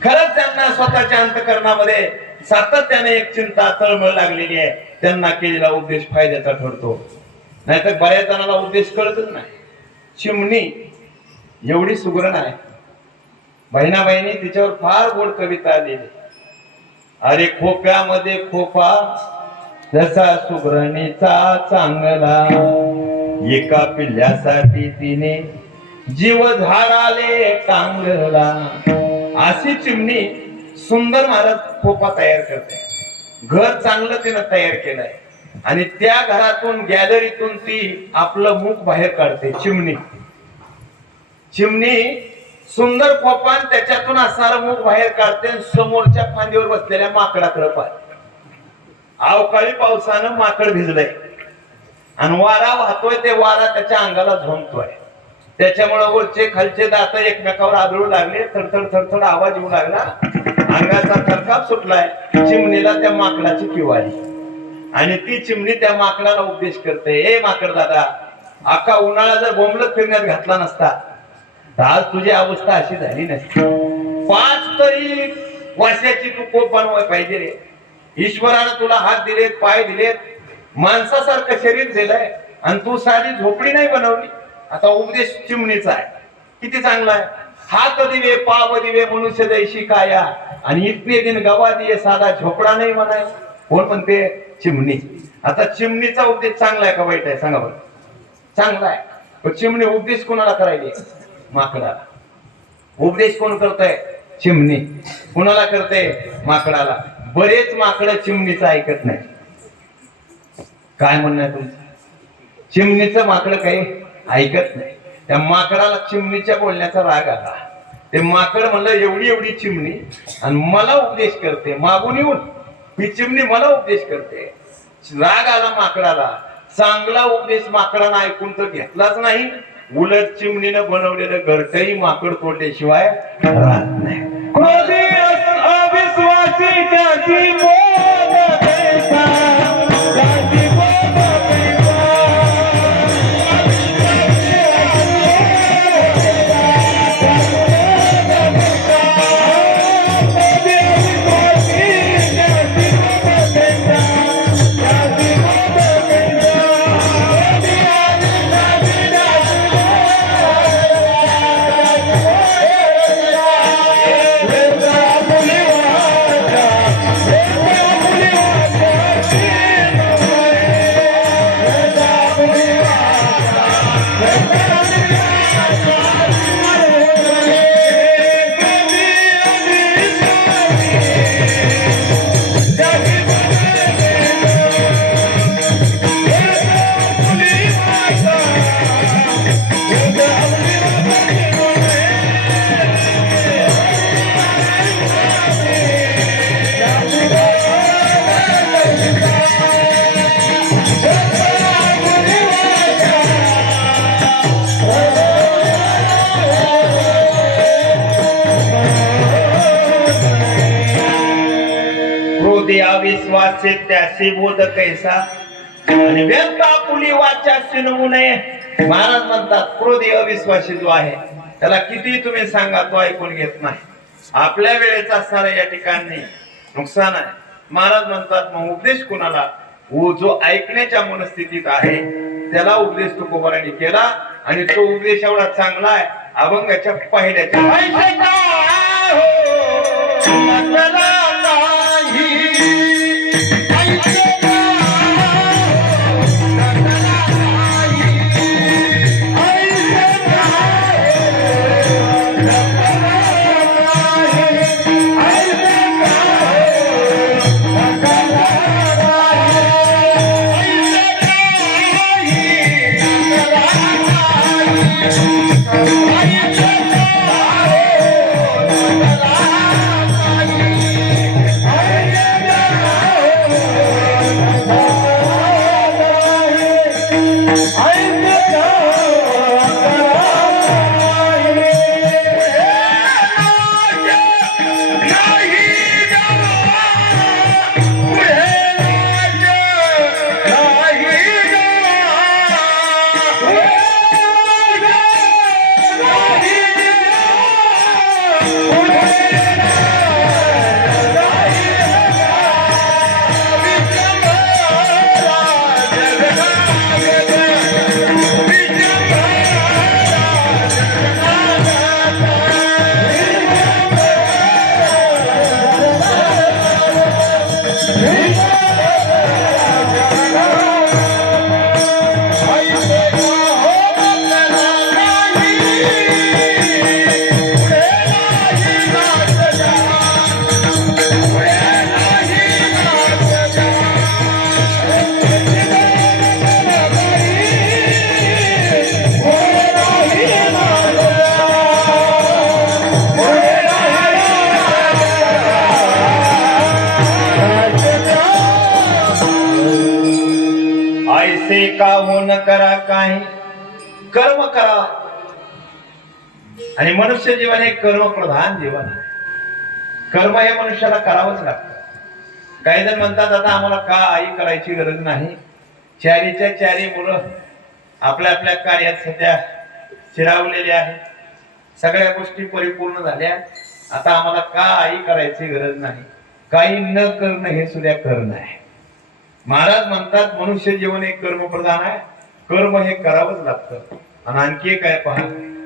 खरंच त्यांना स्वतःच्या अंतःकरणामध्ये सातत्याने एक चिंता तळमळ लागलेली आहे. त्यांना केलेला उपदेश फायद्याचा ठरतो. नाहीतर बऱ्याच जणांना उपदेश कळतच नाही. चिमणी एवढी सुगरण आहे, बहिणाबाईंनी तिच्यावर फार गोड कविता लिहिली. अरे खोप्यामध्ये खोपा जसा सुगरणीचा चांगला, एका पिल्ल्यासाठी तिने जीव झाडाले टांगला. अशी चिमणी सुंदर महाराज खोपा तयार करते. घर चांगलं तिनं तयार केलंय आणि त्या घरातून गॅलरीतून ती आपलं मुख बाहेर काढते. चिमणी सुंदर खोपा त्याच्यातून असणारं मुख बाहेर काढते. समोरच्या फांदीवर बसलेल्या माकडाकडे पाहते. अवकाळी पावसानं माकड भिजलंय आणि वारा वाहतोय. ते वारा त्याच्या अंगाला झोंबतोय. त्याच्यामुळे वरचे खालचे दात एकमेकावर आदळू लागले. थरथड थरथड आवाज येऊ लागला. अंगाचा थरकाप सुटलाय. चिमणीला त्या माकडाची किवारी, आणि ती चिमणी त्या माकडाला उपदेश करते. ए माकड दादा, अख्खा उन्हाळा जर बोंबलत फिरण्यात घातला नसता तर आज तुझी अवस्था अशी झाली नसती. 5 तरी वर्षाची तू कोप बनवाय पाहिजे रे. ईश्वरानं तुला हात दिलेत, पाय दिलेत, माणसासारखं शरीर दिलंय, आणि तू साधी झोपडी नाही बनवली. आता उपदेश चिमणीचा आहे, किती चांगला आहे. हात दिवे पाव दिवे मनुष्य जैशी काया, आणि इतने दिन गवा दिये साधा झोपडा नाही म्हणाय. कोण म्हणते? चिमणी. आता चिमणीचा उपदेश चांगला आहे का वाईट आहे सांगा बरं? चांगला आहे. पण चिमणी उपदेश कोणाला करायली? माकडाला. उपदेश कोण करतय? चिमणी. कोणाला करते? माकडाला. बरेच माकड चिमणीचं ऐकत नाही. काय म्हणणं आहे तुमचं? चिमणीचं माकड काही ऐकत नाही. त्या माकडाला चिमणीच्या बोलण्याचा राग आला. ते माकड म्हणलं एवढी एवढी चिमणी आणि मला उपदेश करते मागून येऊन. ही चिमणी मला उपदेश करते. राग आला माकडाला. चांगला उपदेश माकडानं ऐकून तर घेतलाच नाही. उलट चिमणीनं बनवलेलं घरटही माकड तोडल्याशिवाय राहत नाही. क्रोधी अविश्वासी त्याची मोह देता, त्याची मोह देता. विश्वासे त्याशी बोध कैसा, आणि व्यर्थ आपुली वाचा शिनवू नये. महाराज म्हणतात क्रोधी अविश्वासी जो आहे त्याला किती तुम्ही सांगा तो ऐकून घेत नाही. आपल्या वेळेचा असणारा या ठिकाणी नुकसान आहे. महाराज म्हणतात मग उपदेश कुणाला? जो ऐकण्याच्या मनस्थितीत आहे त्याला उपदेश तुकोबारांनी केला, आणि तो उपदेश एवढा चांगला आहे अभंगाच्या पहिल्याच्या ऐसे का हो न करा काही कर्म करा. आणि मनुष्य जीवन हे कर्म प्रधान जीवन आहे. कर्म हे मनुष्याला करावंच लागतं. काही जण म्हणतात आता आम्हाला काही करायची गरज नाही. चारीच्या चारी मुलं आपल्या आपल्या कार्यात सध्या चिरावलेले आहेत. सगळ्या गोष्टी परिपूर्ण झाल्या. आता आम्हाला काही करायची गरज नाही. काही न करणं हे सुद्धा करणं आहे. महाराज म्हणतात मनुष्य जीवन हे कर्मप्रधान आहे. कर्म हे करावंच लागतं. आणि आणखी एक आहे पहा,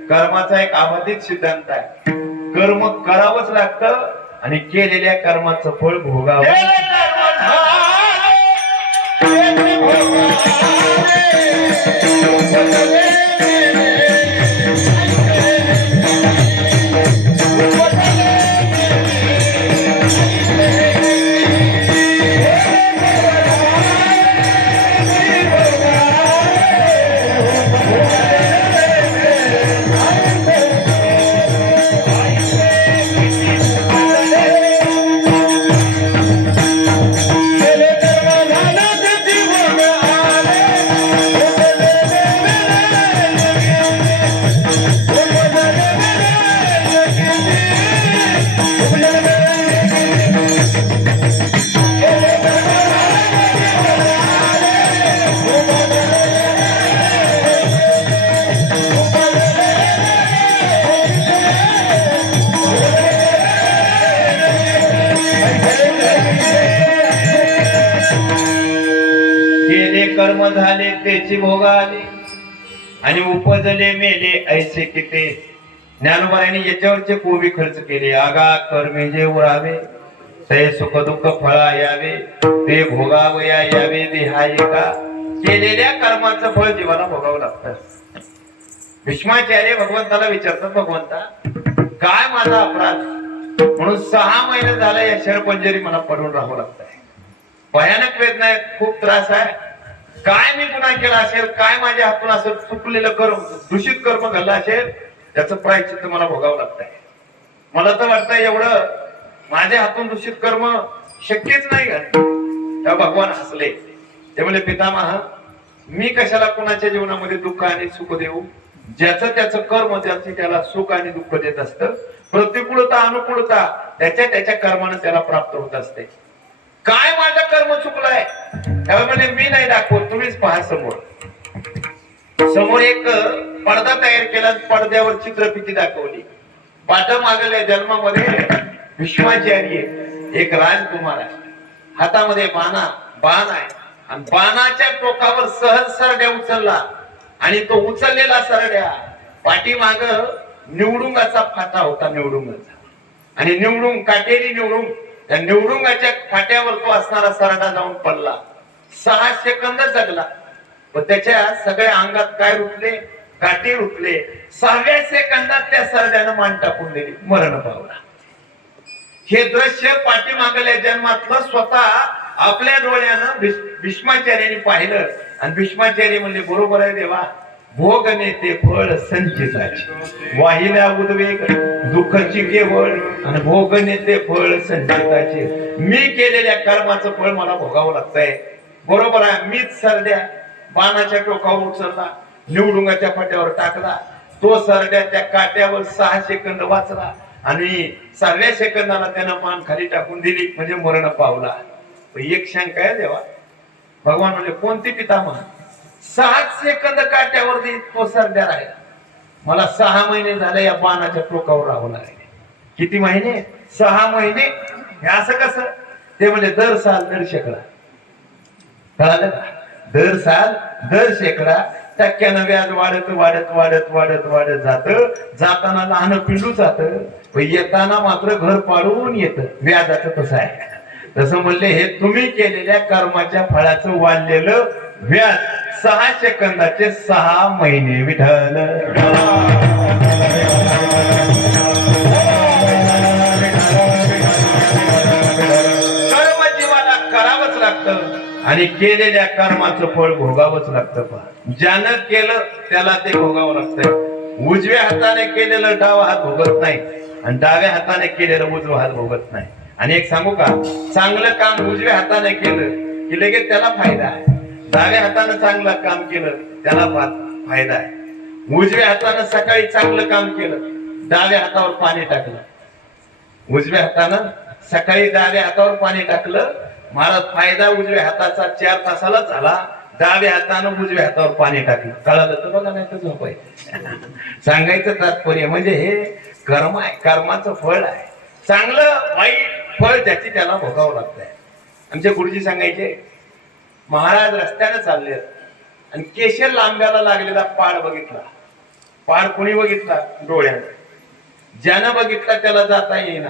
कर्माचा एक अबाधित सिद्धांत आहे. कर्म करावंच लागतं आणि केलेल्या कर्माचं फळ भोगावं. कर्म झाले त्याची भोग आले आणि उपजले मेले ऐसे किती. ज्ञानोबाने याच्यावरचे कोबी खर्च केले. आगा कर्मे जे उरावे ते सुख दुःख फळा यावे ते भोगावया यावे देहा एका. केलेल्या कर्माचं फळ जीवाला भोगावं लागतं. भीष्माचार्य भगवंताला विचारतात, भगवंता काय माझा अपराध म्हणून 6 महिने झाले या शरपंजरी मला पडून राहावं लागत आहे. भयानक वेदना आहेत, खूप त्रास आहे. काय मी गुन्हा केला असेल, काय माझ्या हातून असं चुकलेलं कर्म दूषित कर्म घडलं असेल, त्याचं प्रायश्चित्त मला भोगावं लागत आहे. मला तर वाटतंय एवढं माझ्या हातून दूषित कर्म शक्यच नाही का. तेव्हा भगवान हसले. ते म्हणजे पितामह मी कशाला कुणाच्या जीवनामध्ये दुःख आणि सुख देऊ. ज्याचं त्याचं कर्म त्याची त्याला सुख आणि दुःख देत असतं. प्रतिकूलता अनुकूलता त्याच्या त्याच्या कर्माने त्याला प्राप्त होत असते. काय माझं कर्म चुकलंय त्यामुळे मी नाही दाखवत, तुम्हीच पहा. समोर एक पडदा तयार केला, पडद्यावर चित्रफिती दाखवली. पाठमागल्या जन्मामध्ये भीष्माचार्य एक राजकुमार आहे. हातामध्ये बाण आहे आणि बाणाच्या टोकावर सहज सरड्या उचलला आणि तो उचललेला सरड्या पाठीमाग निवडुंगाचा फाटा होता. निवडुंगाचा आणि निवडुंग काटेरी निवडुंग, त्या निवडुंगाच्या फाट्यावर तो असणारा सरडा जाऊन पडला. 6 सेकंद जगला. पण त्याच्या सगळ्या अंगात काय रुतले, काटे रुतले. 6व्या सेकंदात त्या सरड्यानं मान टाकून दिली, मरण पावला. हे दृश्य पाठीमागल्या जन्मातलं स्वतः आपल्या डोळ्यानं भीष्माचार्याने पाहिलं. आणि भीष्माचार्य म्हणजे बरोबर आहे देवा, भोग नेते फळ संचिताचे. वाहिल्या उद्वेग दुःखाची केवळ आणि भोग नेते फळ संचिताचे. मी केलेल्या कर्माचं फळ मला भोगावं लागतंय. बरोबर आहे. मीच सरड्या बाणाच्या टोकावर उचलला, निवडुंगाच्या फाट्यावर टाकला. तो सरड्या त्या काट्यावर 6 सेकंद वाचला आणि 7व्या सेकंदाला त्यानं मान खाली टाकून दिली, म्हणजे मरण पावला. एक शंका आहे देवा, भगवान म्हणजे कोणती पितामह 7 सेकंद काट्यावरती तो सरड्या राहिला. मला 6 महिने झाले या बाणाच्या टोकावर राहावं लागले. किती महिने? 6 महिने. हे असं कसं? ते म्हणजे दर साल दर शेकडा. कळालं का? दर साल दर शेकडा टक्क्यानं व्याज वाढत वाढत वाढत वाढत वाढत जात. जाताना लहान पिंडू जात, येताना मात्र घर पाडून येत. व्याजाचं तसं आहे. तसं म्हणले हे तुम्ही केलेल्या कर्माच्या फळाचं वाढलेलं व्याज 6 सेकंदाचे 6 महिने. विठ्ठल कर्म जीवाला करावंच लागतं आणि केलेल्या कर्माचं फळ भोगावंच लागतं. ज्यानं केलं त्याला ते भोगावं लागतंय. उजव्या हाताने केलेलं डावा हात भोगत नाही आणि डाव्या हाताने केलेलं उजवा हात भोगत नाही. आणि एक सांगू का, चांगलं काम उजव्या हाताने केलं की लगेच त्याला फायदा आहे. डाव्या हातानं चांगलं काम केलं त्याला फायदा आहे. उजव्या हातानं सकाळी चांगलं काम केलं, डाव्या हातावर पाणी टाकलं. उजव्या हातानं सकाळी डाव्या हातावर पाणी टाकलं, महाराज फायदा उजव्या हाताचा 4 तासाला झाला. डाव्या हातानं उजव्या हातावर पाणी टाकलं, कळालं तर बघा, नाही तर झोपायचं. सांगायचं तात्पर्य म्हणजे हे कर्म आहे, कर्माचं फळ आहे. चांगलं वाईट फळ ज्याची त्याला भोगावं लागतंय. आमचे गुरुजी सांगायचे, महाराज रस्त्याने चालले आणि केशर लांब्याला लागलेला पाड बघितला. पाड कोणी बघितला? डोळ्याने. ज्यानं बघितला त्याला जाता येईना,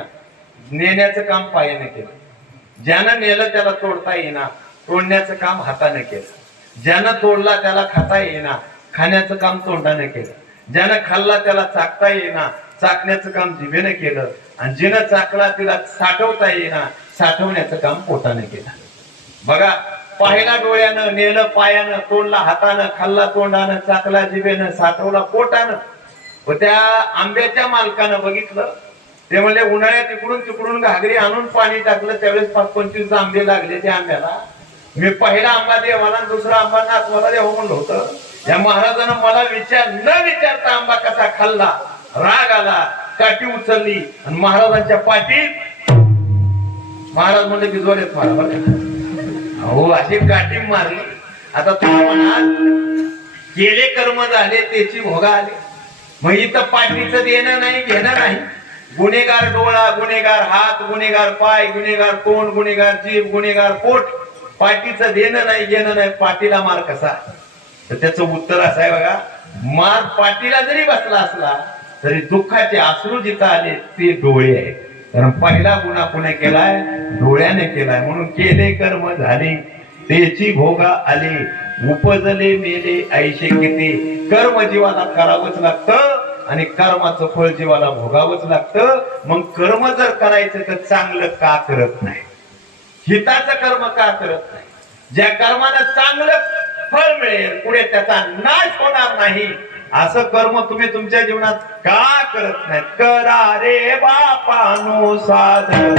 नेण्याचं काम पायाने केलं. ज्यानं नेलं त्याला तोडता येईना, तोडण्याचं काम हाताने केलं. ज्यानं तोडला त्याला खाता येईना, खाण्याचं काम तोंडाने केलं. ज्यानं खाल्ला त्याला चाकता येईना, चाकण्याचं काम जिभेने केलं. आणि जिनं चाकला तिला साठवता येईना, साठवण्याचं काम पोटाने केलं. बघा, पाहिला डोळ्यानं, नेलं पायानं, तोडला हातानं, खाल्ला तोंडानं, चाकला जिभेनं, साठवला पोटानं. व त्या आंब्याच्या मालकानं बघितलं, ते म्हणजे उन्हाळ्यात इकडून तिकडून घागरी आणून पाणी टाकलं, त्यावेळेस 25 आंबे लागले त्या आंब्याला. मी पहिला आंबा देवाला, दुसरा आंबा नातवाला द्यावं म्हणलं होतं. या महाराजानं मला न विचारता आंबा कसा खाल्ला. राग आला, काठी उचलली आणि महाराजांच्या पाठीत. महाराज म्हणले की जोरात मारा बरं. हो, अशी काठी मारली. आता तुम्ही म्हणाल केले कर्म झाले त्याची भोगा आले. मग इथं पाठीचं देणं नाही घेणं नाही. गुन्हेगार डोळा, गुन्हेगार हात, गुन्हेगार पाय, गुन्हेगार तोंड, गुन्हेगार जीभ, गुन्हेगार पोट. पाठीचं देणं नाही घेणं नाही. पाठीला मार कसा? तर त्याचं उत्तर असं आहे बघा, मार पाठीला जरी बसला असला तरी दुःखाचे अश्रू जिथं आले ते डोळे आहे. कारण पहिला गुन्हा कोणी केलाय? डोळ्याने केलाय. म्हणून केले कर्म झाले त्याची भोगा आले, उपजले मेले ऐशे किती. कर्म जीवाला करावंच लागतं आणि कर्माचं फळ जीवाला भोगावंच लागतं. मग कर्म जर करायचं तर चांगलं का करत नाही? हिताचं कर्म का करत नाही? ज्या कर्मानं चांगलं फळ मिळेल, पुढे त्याचा नाश होणार नाही, असं कर्म तुम्ही तुमच्या जीवनात का करत नाही? करा रे बापानो साधन,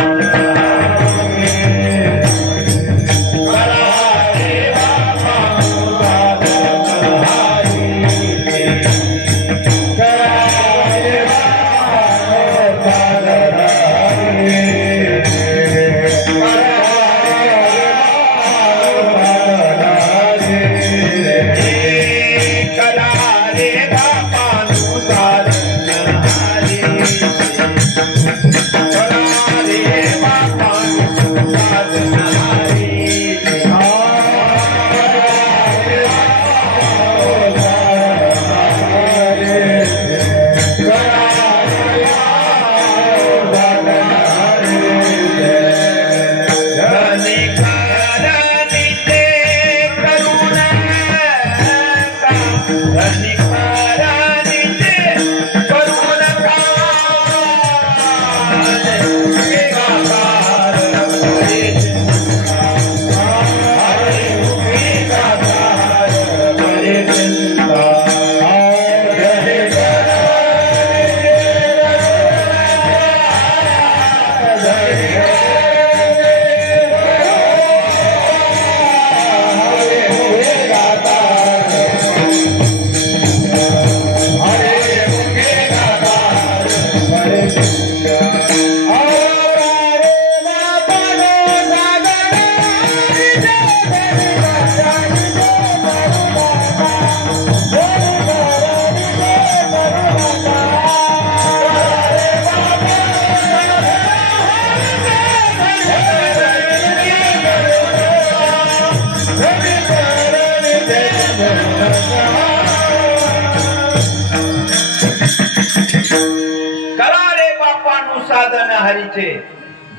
साधन हरीचे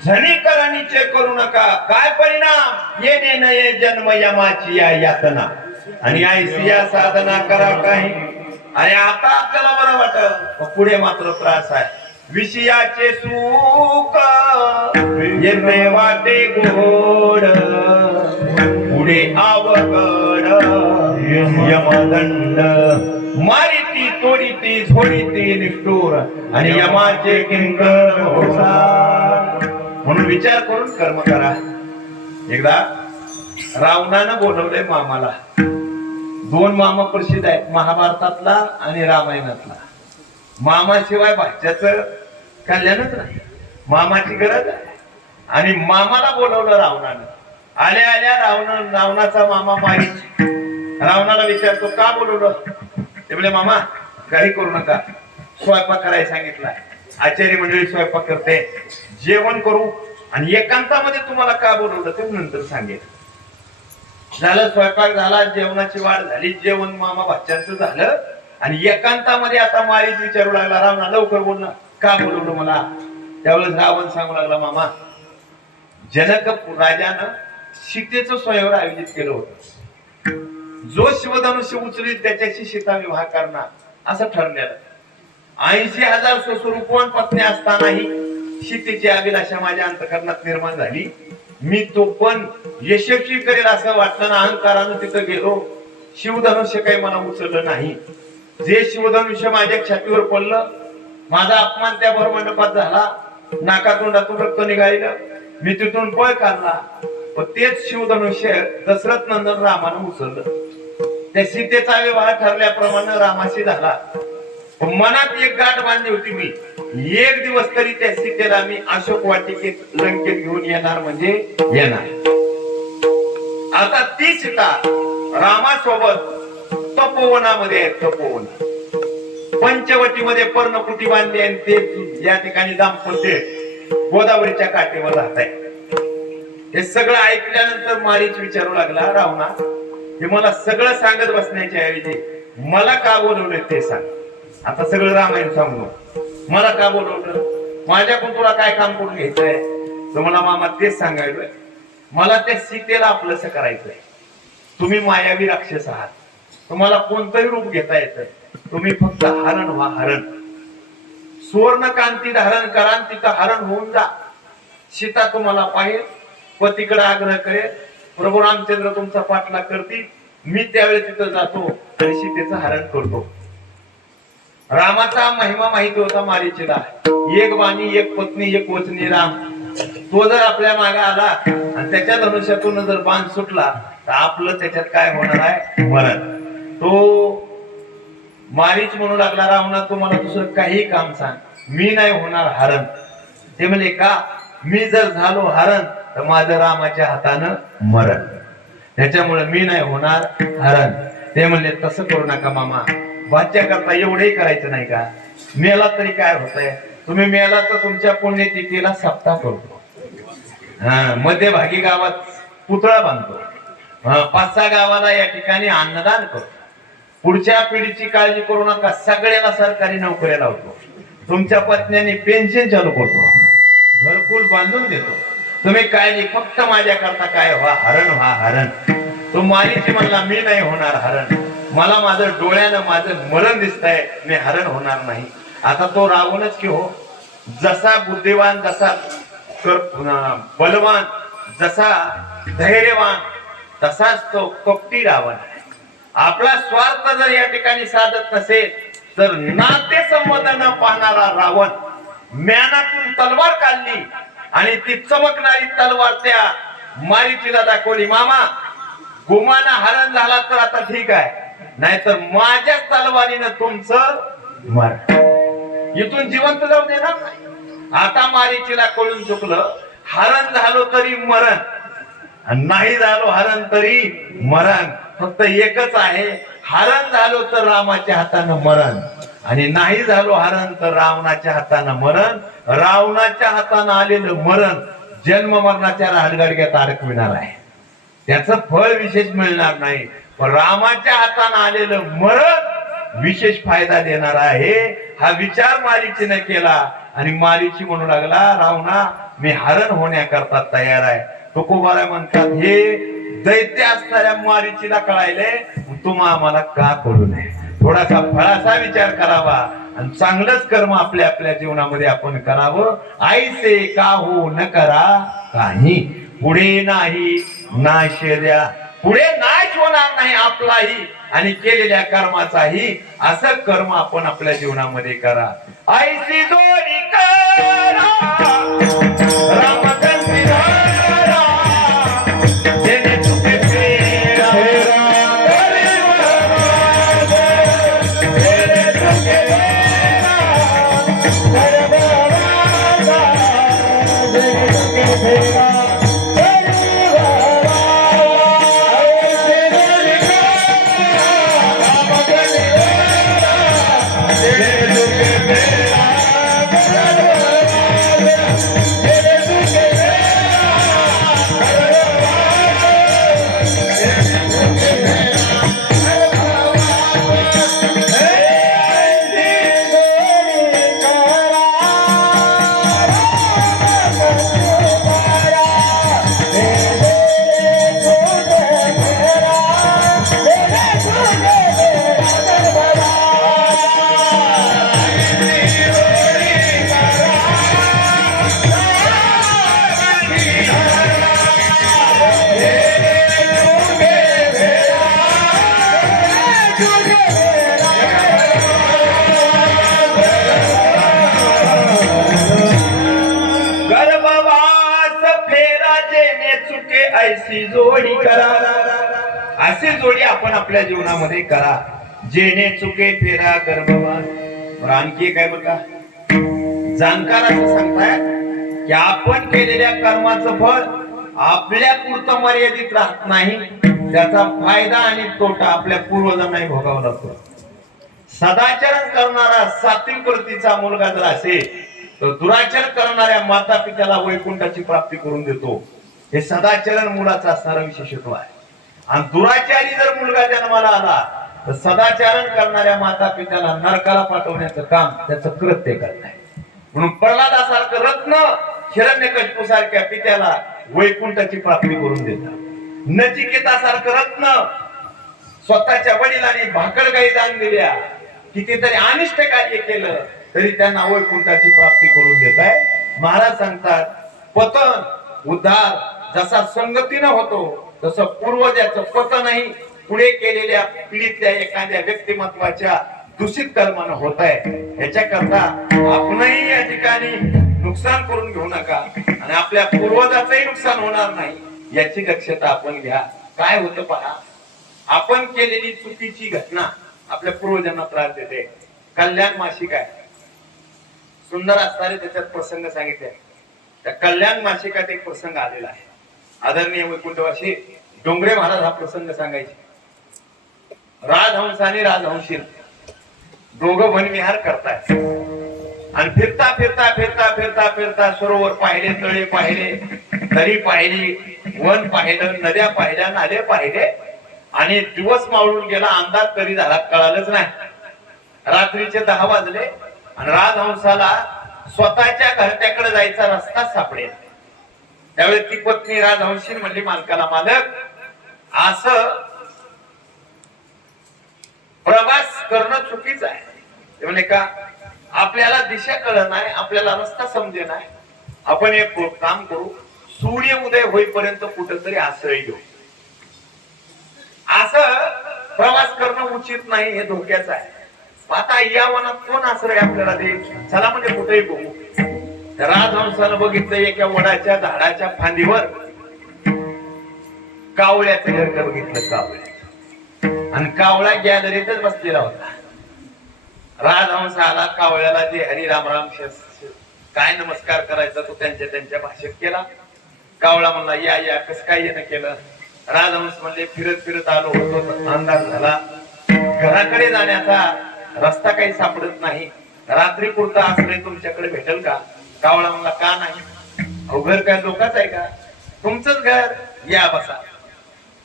झणी करणीचे करू नका. काय परिणाम? येणे नये जन्म यमाची या यातना. आणि ऐसी या साधना करा काही. आणि आता आपल्याला बरं वाटत, पुढे मात्र त्रास आहे. विषयाचे सुख येते वाटे गोड, पुढे अवघड यमदंड. मारिती तोडीती झोडीती निष्ठूर आणि यमाचे किंकर होसा. म्हणून विचार करून कर्म करा. एकदा रावणानं बोलवलंय मामाला. दोन मामा प्रसिद्ध आहेत, महाभारतातला आणि रामायणातला. मामाशिवाय भाच्याचं कल्याणच नाही, मामाची गरज आहे. आणि मामाला बोलवलं रावणानं. आल्या आल्या रावणाचा मामा मारीच रावणाला विचारतो, का बोलवलं? ते म्हणजे मामा काही करू नका, स्वयंपाक करायला सांगितलाय, आचार्य मंडळी स्वयंपाक करते, जेवण करू, आणि एकांतामध्ये तुम्हाला का बोलवलं ते नंतर सांगेल. झालं, स्वयंपाक झाला, जेवणाची वाढ झाली, जेवण मामा भाच्यांचं झालं, आणि एकांतामध्ये आता मारीच विचारू लागला, रावणा लवकर बोल ना, का बोलवलं मला? त्यावेळेस रावण सांगू लागला, मामा जनक राजानं सीतेचं स्वयंवर आयोजित केलं होतं. जो शिवधनुष्य उचलील त्याच्याशी सीता विवाह करणार असं ठरलेलं. 80,000 सुसरूपवान पत्नी असतानाही सीतेची अभिलाषा माझ्या अंतःकरणात निर्माण झाली. मी तो पण यशस्वी करेल असं वाटलं ना, अहंकारानं तिथं गेलो. शिवधनुष्य काही मला उचललं नाही. जे शिवधनुष्य माझ्या छातीवर पडलं, माझा अपमान त्या भरमंडपात झाला, नाकातोंडातून रक्त निघालं, मी तिथून पळ काढला. पण तेच शिवधनुष्य दशरथ नंदन रामानं उचललं. त्या सीतेचा विवाह ठरल्याप्रमाणे रामाशी झाला. मनात एक गाठ बांधली होती, मी एक दिवस तरी त्या सीतेला मी अशोक वाटिकेत लंकेत घेऊन येणार म्हणजे येणार. आता ती सीता रामासोबत तपोवनामध्ये आहे. तपोवन पंचवटीमध्ये पर्णकुटी बांधली, आणि ते या ठिकाणी दाम्पत्य गोदावरीच्या काठेवर राहत आहे. हे सगळं ऐकल्यानंतर मारीच विचारू लागला, रावणा हे मला सगळं सांगत बसण्याच्या ऐवजी मला का बोलवलं ते सांग. आता सगळं रामायण सांगू, मला का बोलवलं, माझ्याकडून तुला काय काम करून घ्यायचंय? तर मला मामा तेच सांगायचंय, मला त्या सीतेला आपलंसं करायचंय. तुम्ही मायावी राक्षस आहात, तुम्हाला कोणतंही रूप घेता येतं, तुम्ही फक्त हरण व्हा. हरण सुवर्ण कांती धारण करा, तिथं हरण होऊन जा. सीता तुम्हाला पाहिजे, पतीकडे आग्रह करेल, प्रभू रामचंद्र तुमचा पाठलाग करतील, मी त्यावेळेस तिथं जातो आणि सीतेचं हरण करतो. रामाचा महिमा माहिती होता मारीचीला. एक वाणी, एक पत्नी, एक वचनी राम. तो जर आपल्या मागे आला आणि त्याच्या धनुष्यातून जर बाण सुटला तर आपलं त्याच्यात काय होणार आहे? मरण. तो मारीच म्हणू लागला, रावणा तुम्हाला दुसरं काही काम सांग, मी नाही होणार हरण. ते म्हणले का? मी जर झालो हरण तर माझं रामाच्या हातानं मरण, त्याच्यामुळे मी नाही होणार हरण. ते म्हणले तसं करू नका मामा, वाच्या करता एवढंही करायचं नाही का? मेला तरी काय होतंय? तुम्ही मेला तर तुमच्या पुण्यतिथीला सप्ताह करतो, मध्यभागी गावात पुतळा बांधतो, 5-6 गावाला या ठिकाणी अन्नदान करतो, पुढच्या पिढीची काळजी करू नका, सगळ्याला सरकारी नोकऱ्या लावतो, तुमच्या पत्न्यांनी पेन्शन चालू करतो, घरकुल बांधून देतो. तुम्ही काळजी फक्त माझ्या करता काय व्हा, हरण व्हा, हरण. तो मारीची म्हणला मी नाही होणार हरण, मला माझं डोळ्यानं माझं मरण दिसतंय, मी हरण होणार नाही. आता तो रावणच की हो, जसा बुद्धिवान, जसा बलवान, जसा धैर्यवान, तसाच तो कपटी रावण. आपला स्वार्थ जर या ठिकाणी साधत नसेल तर नाते संबंध न पाहणारा रावण म्यानातून तलवार काढली आणि ती चमकणारी तलवार त्या मारीचीला दाखवली. मामा गुमाना हरण झाला तर आता ठीक आहे, नाहीतर माझ्या तलवारीनं तुमचं मर, इथून जिवंत जाऊ देणार नाही. आता मारीचीला कळून चुकलं, हरण झालो तरी मरण, नाही झालो हरण तरी मरण. फक्त एकच आहे, हरण झालो तर रामाच्या हातानं मरण, आणि नाही झालो हरण तर रावणाच्या हातानं मरण. रावणाच्या हातानं आलेलं मरण जन्म मरणाच्या राहडगाडग्यात अडकविणार आहे, त्याचं फळ विशेष मिळणार नाही. पण रामाच्या हातानं आलेलं मरण विशेष फायदा देणार आहे. हा विचार मारीचीने केला आणि मारीची म्हणू लागला, रावणा मी हरण होण्याकरता तयार आहे. तुकोबाराय म्हणतात, हे दैत्य असणाऱ्या मारीचीला कळायले, तुम्हा आम्हाला का करू नये? थोडासा फळाचा विचार करावा आणि चांगलंच कर्म आपल्या आपल्या जीवनामध्ये आपण करावं. आईसे का हो न करा काही, पुढे नाही नाश द्या, पुढे नाश होणार नाही आपलाही आणि केलेल्या कर्माचाही. असं कर्म आपण आपल्या जीवनामध्ये करा. आईसी दोरी करा रामचंद्र, जेणे चुके ऐसी जोडी करा. अशी जोडी आपण आपल्या जीवनामध्ये करा. जेणे चुके फेरा गर्भवान. बरं, आणखी काय बघा, जाणकार असं सांगतायत की आपण केलेल्या कर्माचं फळ आपल्या पुरतं मर्यादित राहत नाही, त्याचा फायदा आणि तोटा आपल्या पूर्वजांनाही भोगावा लागतो. सदाचरण करणारा सात्विक वृत्तीचा मुलगा जर असेल तर दुराचरण करणाऱ्या माता पित्याला वैकुंठाची प्राप्ती करून देतो. हे सदाचरण मुलाचं असणारं विशेषत्व आहे. आणि दुराचारी जर मुलगा जन्माला आला तर सदाचरण करणाऱ्या माता पित्याला नरकाला पाठवण्याचं काम त्याचं कृत्य करत आहे. म्हणून प्रल्हादासारखं रत्न हिरण्यकशिपू सारख्या पित्याला वैकुंठाची प्राप्ती करून देतात. नचिकेतासारखं रत्न स्वतःच्या वडिलांनी भाकड गाई दान दिल्या, कितीतरी अनिष्ट कार्य केलं तरी त्यांना वैकुंठाची प्राप्ती करून देत आहे. महाराज सांगतात, पतन उद्धार जसा संगतीनं होतो तसं पूर्वजाचं पतनही पुढे केलेल्या पिढीतल्या एखाद्या व्यक्तिमत्वाच्या दूषित कर्मानं होत आहे. याच्याकरता आपणही या ठिकाणी नुकसान करून घेऊ नका आणि आपल्या पूर्वजाचंही नुकसान होणार नाही याची दक्षता आपण घ्या. काय होतं पहा, आपण केलेली चुकीची घटना आपल्या पूर्वजांना त्रास देते. कल्याण मासिक आहे, सुंदर असणारे त्याच्यात प्रसंग सांगितले. त्या कल्याण मासिकात एक प्रसंग आलेला आहे. आदरणीय वैकुंठवासी डोंगरे महाराज हा प्रसंग सांगायचे. राजहंस आणि राजहंशी दोघं वनविहार करतायत आणि फिरता फिरता फिरता फिरता फिरता सरोवर पाहिले, तळे पाहिले, दरी पाहिली, वन पाहिलं, नद्या पाहिल्या, नाले पाहिले आणि दिवस मावळून गेला. अंदाज कधी झाला कळालंच नाही. रात्रीचे 10 वाजले आणि राजहंसाला स्वतःच्या घरट्याकडे जायचा रस्ता सापडेल. त्यावेळी ती पत्नी राजहंशी म्हणली मालकाला, मालक असं प्रवास करणं चुकीचं आहे. ते म्हणे का, आपल्याला दिशा कळत नाही, आपल्याला रस्ता समजे नाही. आपण एक काम करू, सूर्य उदय होईपर्यंत कुठेतरी आश्रय घेऊ. असं प्रवास करणं उचित नाही, हे धोक्याचं आहे. आता या वनात कोण आश्रय आपल्याला देईल, चला म्हणजे कुठेही बघू. राजहंसानं बघितलं, एका वडाच्या झाडाच्या फांदीवर कावळ्याचं घरटं बघितलं. कावळ्या आणि कावळा गॅलरीतच बसलेला होता. राजहंस आला, कावळ्याला जे हरी राम राम काय नमस्कार करायचा तो त्यांच्या त्यांच्या भाषेत केला. कावळा म्हणला, या या, कसं काय येणं केलं. राजहंस म्हणले, फिरत फिरत आलो होतो, अंदाज झाला, घराकडे जाण्याचा रस्ता काही सापडत नाही, रात्री पुरता आश्रय तुमच्याकडे भेटेल का. कावळा म्हणला, का नाही, अहो घर काय लोकांच आहे का, तुमचंच घर, या बसा.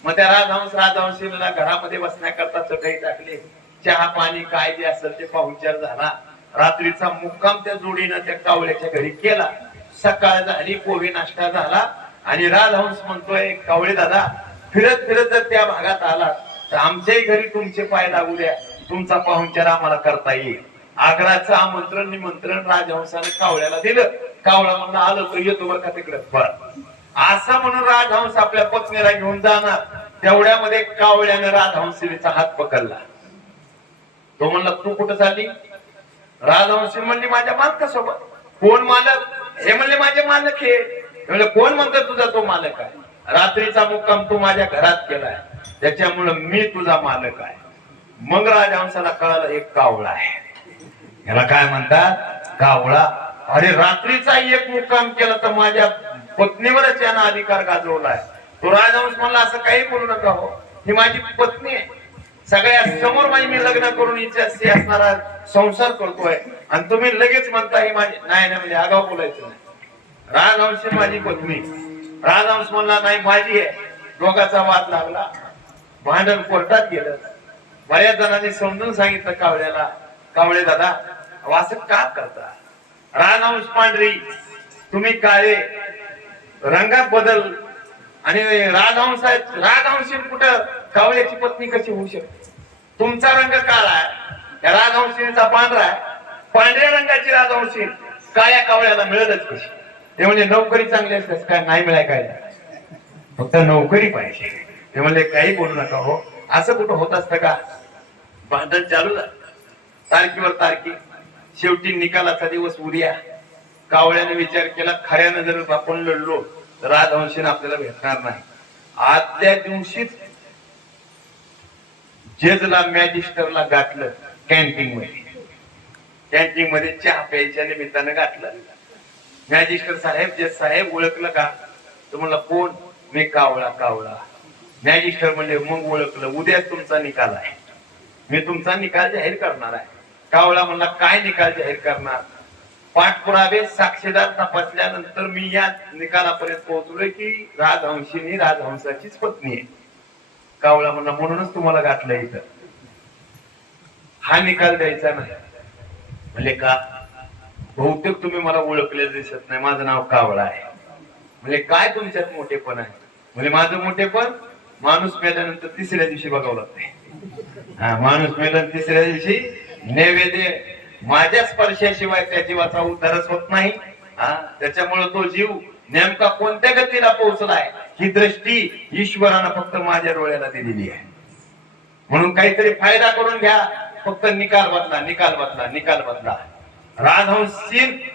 मग त्या राजहंसीला घरामध्ये बसण्याकरता चटई टाकली, चहा पाणी काय जे असेल ते पाहुणचार झाला. रात्रीचा मुक्काम त्या जोडीनं त्या कावळ्याच्या घरी केला. सकाळ झाली, पोहे नाश्ता झाला आणि राजहंस म्हणतोय, कावळे दादा फिरत फिरत जर त्या भागात आला तर आमच्याही घरी तुमचे पाय लागू द्या, तुमचा पाहुणचार आम्हाला करता येईल. आग्राचं आमंत्रण निमंत्रण राजहंसाने कावळ्याला दिलं. कावळा म्हणून आलं तर येतो बरं का तिकडे. बरं, असं म्हणून राजहंस आपल्या पत्नीला घेऊन जाणार. तेवढ्यामध्ये कावळ्याने राजहंसीचा हात पकडला. तो म्हणला, तू कुठं चालली. राजहंसी म्हणली, माझ्या मालकासोबत. कोण मालक. हे म्हणले, माझे मालक हे. म्हणजे कोण म्हणतो तुझा तो मालक आहे. रात्रीचा मुक्काम तू माझ्या घरात केलाय, त्याच्यामुळे मी तुझा मालक आहे. मग राजहंसाला कळालं, एक कावळा आहे. याला काय म्हणतात, कावळा. अरे रात्रीचा एक मुक्काम केला तर माझ्या पत्नीवरच यानं अधिकार गाजवलाय. तो राजहंस म्हणला, असं काही बोलू नका हो, ही माझी पत्नी आहे. सगळ्या समोर माझी मी लग्न करून हिच्याशी असणारा संसार करतोय आणि तुम्ही लगेच म्हणता ही माझी. नाही म्हणजे आगाव बोलायचं नाही. राजहंस माझी पत्नी. राजहंस म्हणला, नाही माझी आहे. दोघाचा वाद लागला, भांडण कोर्टात गेलं. बऱ्याच जणांनी समजून सांगितलं कावळ्याला, कावळे दादा असं का करता. राजहंस पांढरी, तुम्ही काळे, रंगात बदल. आणि राजहंसी कुठं कावळ्याची पत्नी कशी होऊ शकते. तुमचा रंग काळा आहे, राजहंसीचा पांढरा आहे. पांढऱ्या रंगाची राजहंसी काळ्या कावळ्याला मिळतच कशी. ते म्हणजे नोकरी चांगली असते काय, नाही मिळाय काय, फक्त नोकरी पाहिजे. ते म्हणले, काही बोलू नका हो, असं कुठं होत असतं का. भांडण चालू झालं, तारखीवर तारखी. शेवटी निकालाचा दिवस उद्या. कावळ्याने विचार केला, खऱ्यानं जर आपण लढलो राजहंशीने आपल्याला भेटणार नाही. आदल्या दिवशीच जजला मॅजिस्टरला गाठलं कॅन्टीन मध्ये चहा प्यायच्या निमित्तानं गाठलं. मॅजिस्टर साहेब जज साहेब ओळखलं का? तर म्हणलं कोण? मी कावळा. मॅजिस्टर म्हणले मग ओळखलं, उद्या तुमचा निकाल आहे, मी तुमचा निकाल जाहीर करणार आहे. कावळा म्हणला काय निकाल जाहीर करणार? पाठपुरावे साक्षीदार तपासल्यानंतर मी या निकालापर्यंत पोहोचलोय की राजहंशीनी राजहंसाचीच पत्नी आहे. कावळा म्हणला म्हणूनच तुम्हाला गाठलं इथं, हा निकाल द्यायचा नाही. म्हणले का? बहुतेक तुम्ही मला ओळखले दिसत नाही, माझं नाव कावळा आहे. म्हणजे काय तुमच्यात मोठेपण आहे? म्हणजे माझं मोठेपण माणूस मेल्यानंतर तिसऱ्या दिवशी बघावं लागतंय. हा, माणूस मेल्यानंतर तिसऱ्या दिवशी नैवेद्य, माझ्या स्पर्शाशिवाय त्या जीवाचा उद्धारच होत नाही. त्याच्यामुळे तो जीव नेमका कोणत्या गतीला पोहोचलाय ही दृष्टी ईश्वरानं फक्त माझ्या डोळ्याला दिलेली आहे. म्हणून काहीतरी फायदा करून घ्या, फक्त निकाल बदला.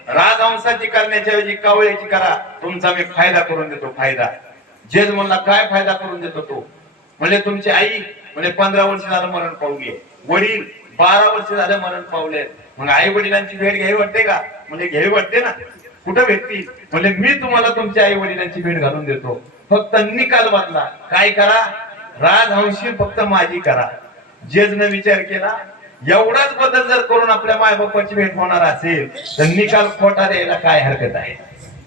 राजहंसाची करण्याच्या ऐवजी कावळ्याची करा, तुमचा मी फायदा करून देतो. फायदा. जज म्हणला काय फायदा करून देतो तो? म्हणजे तुमची आई म्हणजे 15 वर्ष झालं मरण पावली, वडील 12 वर्ष झालं मरण पावले. मग आई वडिलांची भेट घ्यावी वाटते का? म्हणजे घ्यावी वाटते ना. कुठं भेटती? म्हणजे मी तुम्हाला तुमच्या आई वडिलांची भेट घालून देतो, फक्त निकाल बदला. काय करा? राजहंशी फक्त माझी करा. जजने विचार केला एवढाच बदल जर करून आपल्या मायबापाची भेट होणार असेल तर निकाल खोटा द्यायला काय हरकत आहे?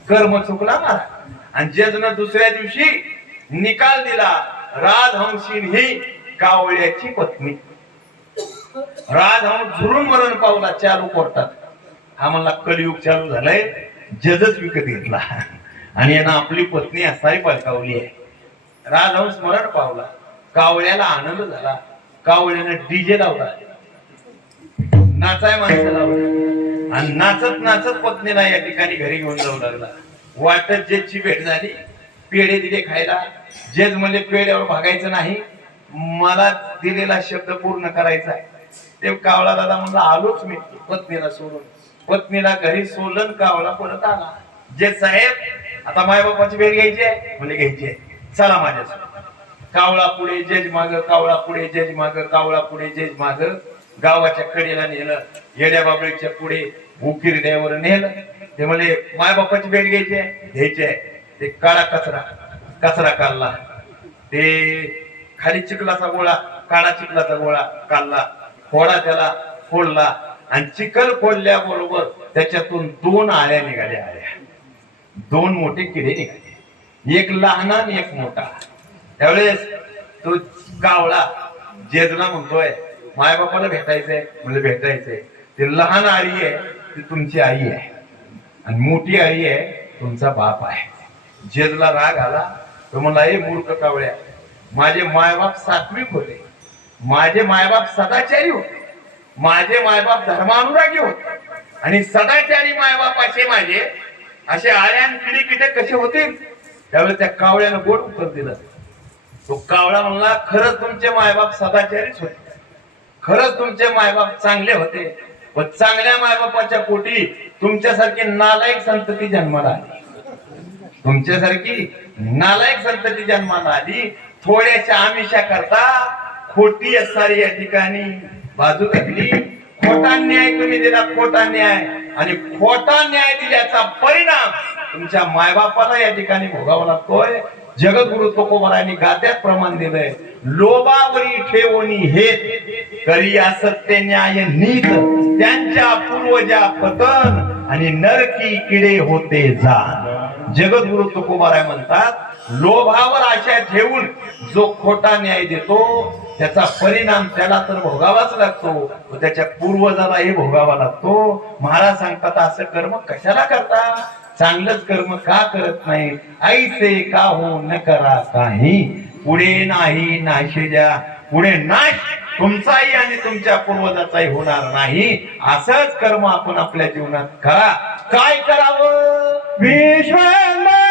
कर्म चुकला मला. आणि जजनं दुसऱ्या दिवशी निकाल दिला, राजहंशी ही कावळ्याची पत्नी. राजहंस झुरून मरण पावला चालू कोर्टात. हा म्हणला कलियुग चालू झालंय, जजच विकत घेतला आणि यानं आपली पत्नी असाही पळकावली आहे. राजहंस मरण पावला, कावळ्याला आनंद झाला. कावळ्यानं डीजे लावला, नाचाय माणसं लावलं आणि नाचत पत्नीला या ठिकाणी घरी घेऊन जाऊ लागला. वाटत जजची भेट झाली, पेढे दिले खायला. जज म्हणले पेढ्यावर भागायचं नाही, मला दिलेला शब्द पूर्ण करायचा आहे. ते कावळा दादा म्हणला आलोच मी पत्नीला सोडून. पत्नीला घरी सोडलं, कावळा परत आला. जज साहेब आता मायबापाची भेट घ्यायची आहे? म्हणजे घ्यायची आहे, चला माझ्यासोबत. कावळा पुढे जज माग, कावळा पुढे जज माग, कावळा पुढे जज माग. गावाच्या कडेला नेलं, येड्या बाबळीच्या पुढे उकिरड्यावर नेलं. ते म्हणले मायबापाची भेट घ्यायची आहे? ते काळा कचरा काढला, ते खाली चिखलाचा गोळा, काळा चिखलाचा गोळा काढला, फोडा त्याला फोडला आणि चिखल फोडल्याबरोबर त्याच्यातून 2 आळ्या निघाल्या. 2 मोठे किडे निघाले, एक लहान आणि एक मोठा. त्यावेळेस तो कावळा जजला म्हणतोय मायबापाला भेटायचंय? म्हणजे भेटायचंय. ते लहान आळी आहे ती तुमची आई आहे आणि मोठी आळी आहे तुमचा बाप आहे. जजला राग आला, तो म्हणला ए मूर्ख कावळ्या, माझे मायबाप सात्विक होते, माझे मायबाप सदाचारी होते, माझे मायबाप धर्मानुरागी होते आणि सदाचारी मायबापाचे माझे असे आळ्या किडी किटे कसे होतील? त्यावेळेस त्या कावळ्यानं गोड उत्तर दिलं. तो कावळा म्हणला खरंच तुमचे मायबाप सदाचारीच होते, खरंच तुमचे मायबाप चांगले होते, पण चांगल्या मायबापाच्या पोटी तुमच्यासारखी नालायक संतती जन्माला आली. तुमच्यासारखी नालायक संतती जन्माला आली. थोड्याशा आमिषा करता खोटी असणारी या ठिकाणी बाजू घातली. खोटा न्याय तुम्ही दिला, खोटा न्याय, आणि खोटा न्याय दिल्याचा परिणाम तुमच्या मायबापाला या ठिकाणी भोगावा लागतोय. जगद्गुरु तुकोबारायांनी गाद्यात प्रमाण दिलंय, लोभावरी ठेवणी हे करी असत्य न्याय नीत, त्यांच्या पूर्वजा पतन आणि नरकी किडे होते जाण. जगद्गुरु तुकोबाराय म्हणतात लोभावर आशा ठेवून जो खोटा न्याय देतो त्याचा परिणाम त्याला तर भोगावाच लागतो, त्याच्या पूर्वजालाही भोगावा लागतो. महाराज सांगतात असं कर्म कशाला करता? चांगलंच कर्म का करत नाही? ऐसे का हो न करा काही, पुढे नाही नाशिजा, पुढे नाश तुमचाही आणि तुमच्या पूर्वजाचाही होणार नाही. असंच कर्म आपण आपल्या जीवनात करा. काय करावं? विश्वंभरा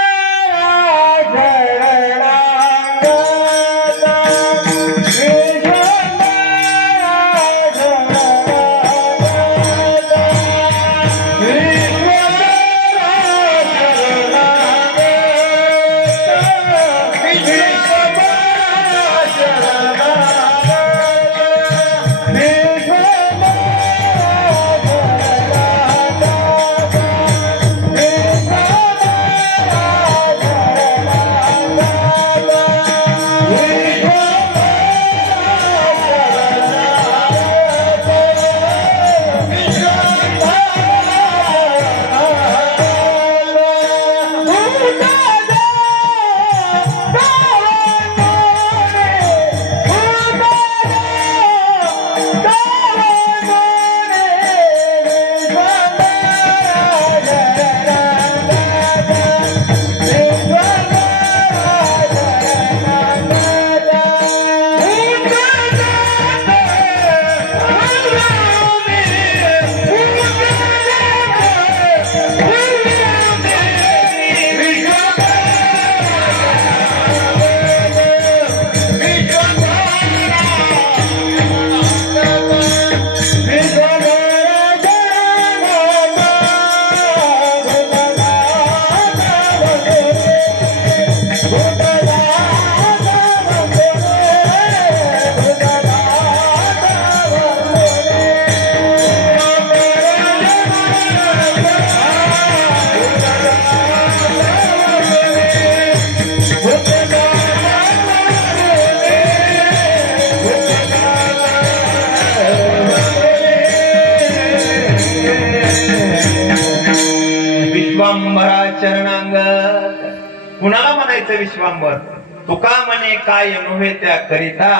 विश्वांभरा चरणांगत. कुणाला म्हणायचं विश्वांभर? तुका म्हणे काय नव्हे त्या करिता,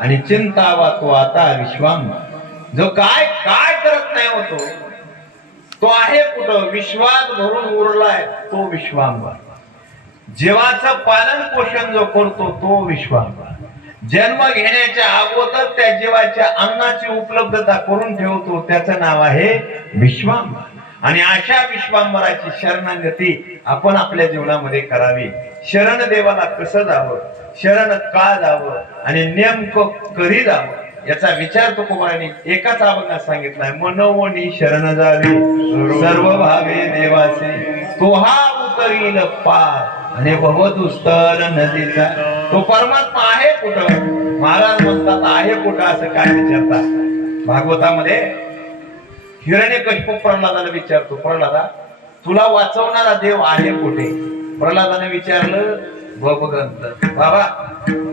आणि चिंतावा तो आता विश्वांभर. जो काय काय करत नाही होतो तो आहे कुठं? विश्वात भरून उरलाय तो विश्वांभर. जीवाचं पालन पोषण जो करतो तो विश्वांभर. जन्म घेण्याच्या अगोदर त्या जीवाच्या अन्नाची उपलब्धता करून ठेवतो त्याचं नाव आहे विश्वांभर. आणि अशा विश्वांभराची शरणागती आपण आपल्या जीवनामध्ये करावी. शरण देवाला कसं जावं, शरण का जावं आणि नेमकं कधी जावं याचा विचार तुकोबारांनी एकाच अभंगात सांगितलाय. मनोवणी शरण जावे सर्व भावे देवाचे, तो हा उतरील पार आणि भवदुस्तर नदीचा. तो परमात्मा आहे कुठं? महाराज म्हणतात आहे कुठं असं काय विचारतात भागवतामध्ये. हिरण्यकशिपू प्रल्हादाला विचारतो, प्रल्हादा तुला वाचवणारा देव आहे कुठे? प्रल्हादाने विचारलं भगवंत, बाबा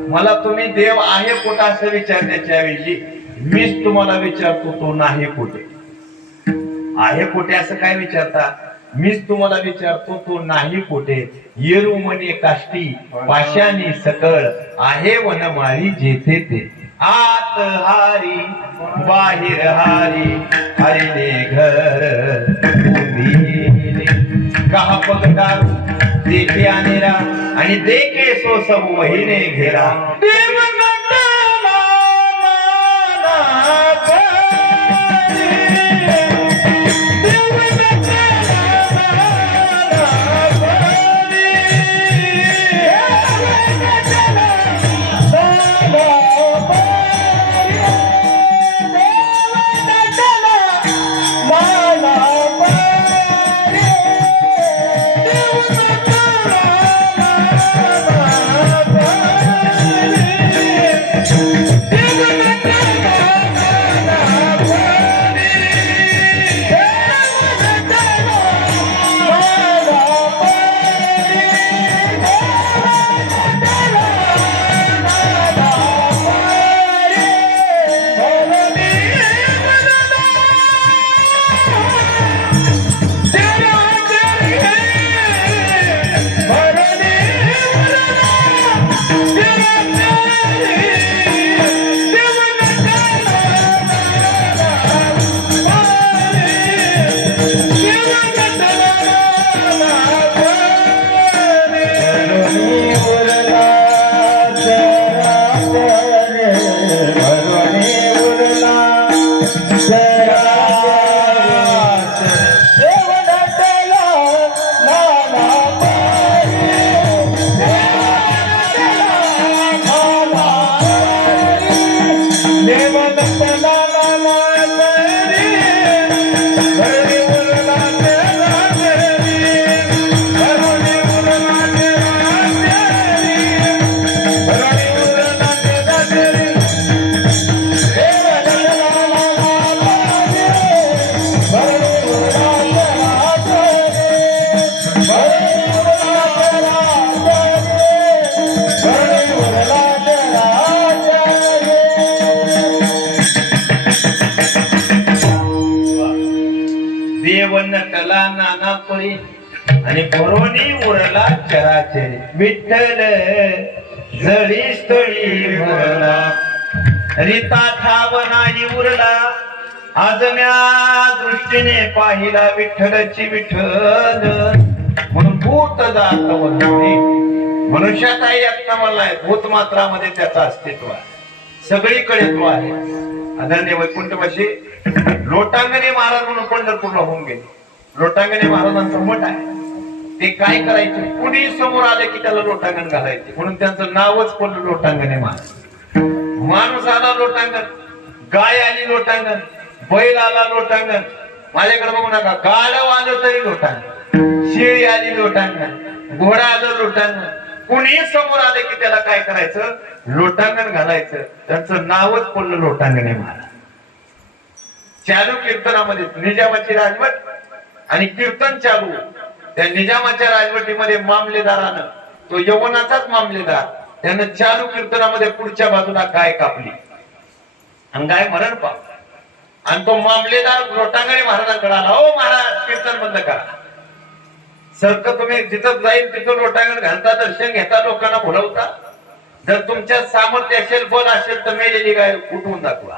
मला तुम्ही देव आहे कुठं असं विचारण्याच्या ऐवजी मीच तुम्हाला विचारतो तो नाही कुठे. आहे कुठे असं काय विचारता? मीच तुम्हाला विचारतो तो नाही कुठे. येरू म्हणे काष्टी पाशानी सकळ, आहे वनमाळी जेथे ते. आत हारी बाहेर हारी, हरिने घर कहा पगडारू देखे आनेरा, आणि देखे सो सब वहीने घेरा. नटला नाना पळी आणि भरोनी उरला चराचरी. विठ्ठल जळी स्थळी मुरला, रीता ठाव नाही उरला. आज म्या दृष्टीने पाहिला विठ्ठलची विठ्ठल. म्हणून भूत जात वंदने. मनुष्याचा यत्न मलाय, भूत मात्रामध्ये त्याचं अस्तित्व आहे, सगळीकडे तो आहे. आदरणीय वैकुंठवासी लोटांगणे महाराज म्हणून पंढरपूरला होऊन गेले. लोटांगणे महाराजांचं मठ आहे. ते काय करायचे, कुणी समोर आले की त्याला लोटांगण घालायचे, म्हणून त्यांचं नावच पडलं लोटांगणे महाराज. माणूस आला लोटांगण, गाय आली लोटांगण, बैल आला लोटांगण. माझ्याकडे बघू नका, गाढव आलं तरी लोटांगण, शेळी आली लोटांगण, घोडा आलं लोटांगण. कुणी समोर आले की त्याला काय करायचं, लोटांगण घालायचं. त्यांचं नावच पडलं लोटांगणे महाराज. चालू कीर्तनामध्ये निजामाची राजवट आणि कीर्तन चालू. त्या निजामाच्या राजवटीमध्ये मामलेदारानं, तो यवनाचाच मामलेदार, त्यानं चालू कीर्तनामध्ये पुढच्या बाजूला गाय कापली आणि गाय मरण पावली. आणि तो मामलेदार लोटांगणे महाराजांकडे आला, ओ महाराज कीर्तन बंद करा. सारखं तुम्ही जिथं जाईल तिथं लोटांगण घालता, दर्शन घेता, लोकांना बोलवता. जर तुमच्यात सामर्थ्य असेल, बल असेल तर मेलेली गाय उठवून दाखवा.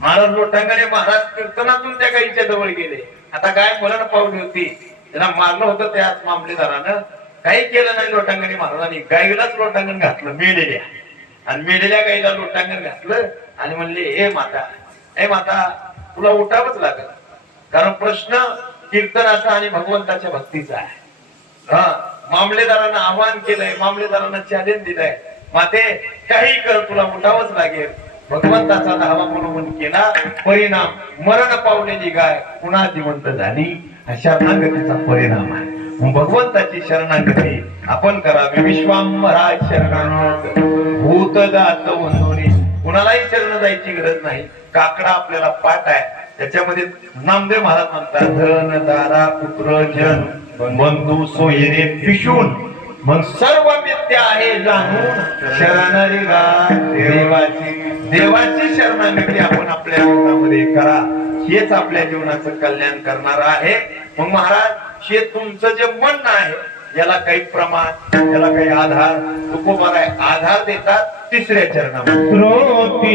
महाराज लोटांगणे महाराज कीर्तनातून त्या गायीच्या जवळ गेले. आता गाय मरण पावली होती, त्याला मारलं होतं त्या मामलेदारानं. काही केलं नाही लोटांगणी महाराजांनी, गायीलाच लोटांगण घातलं मेलेल्या. आणि मेलेल्या गायीला लोटांगण घातलं आणि म्हणले, हे माता तुला उठावंच लागेल, कारण प्रश्न कीर्तनाचा आणि भगवंताच्या भक्तीचा आहे. मामलेदारांना आव्हान केलंय, मामलेदारांना चॅलेंज दिलंय, माते काही कर, तुला उठावंच लागेल. भगवंताचा धावा म्हणून केला, परिणाम मरण पावलेली गाय पुन्हा जिवंत झाली. हा शरणागतीचा परिणाम आहे. भगवंताची शरणागती आपण करावी. विश्वांभरा शरणागत भूत जात वंदोनी. कुणालाही शरण जायची गरज नाही. काकडा आपल्याला पाठ आहे, त्याच्यामध्ये नामदेव महाराज म्हणतात, धन दारा पुत्र जन बंधू सोयरे पिशून मग सर्व मिथ्या आहे जाणून शरणारी देवाची शरणागती आपण आपल्या जीवनामध्ये करा. हेच आपल्या जीवनाचं कल्याण करणार आहे. मग महाराज हे तुमचं जे म्हणणं आहे, याला काही प्रमाण, याला काही आधार तुकोबार आहे, आधार देतात तिसऱ्या चरणामध्ये.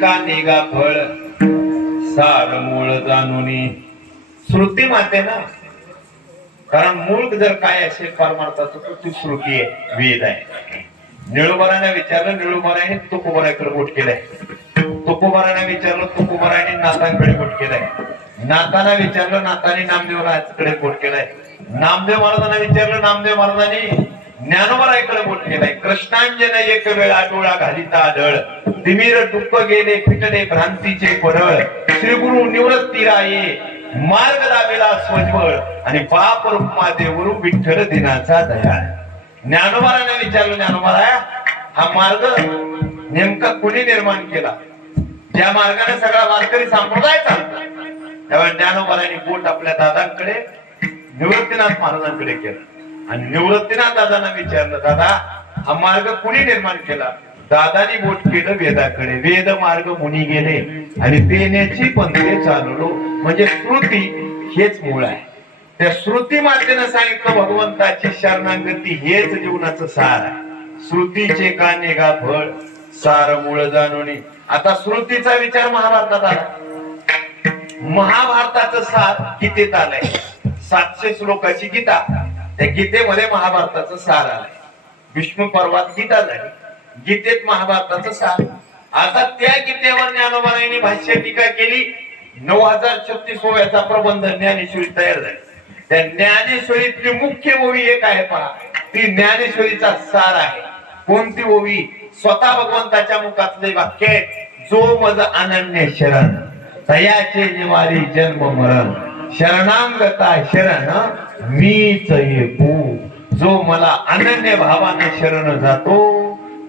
का निगा फळ सार मूळ जाणूनी. श्रुती माते ना, कारण मूळ जर काय असेल परमार्थाचं तर ती श्रुती आहे, वेद आहे. निळूबराने विचारलं, निळूबराने तुकोबराकडे बोट केलंय. तुकोबराने विचारलं, तुकोबराने नाथांकडे बोट केलंय. नाथांना विचारलं, नाथांनी नामदेवराजकडे बोट केलंय. नामदेव महाराजांना विचारलं, नामदेव महाराजांनी ज्ञानोबराकडे बोट केलंय. कृष्णांजन एक वेळा डोळा घालिता आढळ, तिमिर टुप्प गेले फिटले भ्रांतीचे पडळ. श्री गुरु निवृत्ती राये मार्ग दाबेला स्वज्वळ, आणि बाप रूपमा देवरू विठ्ठल दिनाचा दयाळ. ज्ञानोबाराने विचारलं, ज्ञानोबारा हा मार्ग नेमका कुणी निर्माण केला? ज्या मार्गाने सगळा वारकरी संप्रदाय चालतो. तेव्हा ज्ञानोबाराने बोट आपल्या दादांकडे निवृत्तीनाथ महाराजांकडे केलं आणि निवृत्तीनाथ दादांना विचारलं, दादा हा मार्ग कुणी निर्माण केला? दादानी बोट केलं वेदाकडे. वेद मार्ग मुनी गेले आणि तेनेची पंथे चाललो. म्हणजे श्रुती हेच मूळ आहे. त्या श्रुती मातेनं सांगितलं भगवंताची शरणागती हेच जीवनाचं सार आहे. श्रुतीचे काने गा फळ सार मूळ जाणून. आता श्रुतीचा विचार महाभारतात आला. महाभारताचं सार गीतेत आलंय. 700 श्लोकाची गीता. त्या गीतेमध्ये महाभारताचं सार आलंय. भीष्म पर्वात गीता झाली, गीतेत महाभारताचं सार. आता त्या गीतेवर ज्ञानोबारायांनी भाष्य टीका केली. 9036 ओव्याचा प्रबंध ज्ञानेश्वरी तयार झाली. त्या ज्ञानेश्वरीतली मुख्य ओवी एक आहे पहा, ती ज्ञानेश्वरीचा सार आहे. कोणती ओवी? स्वतः भगवंताच्या मुखातले वाक्य आहे, जो मज अनन्य शरण तयाचे निवारी जन्म मरण शरणांगता शरण मीच येऊ. जो मला अनन्य भावाने शरण जातो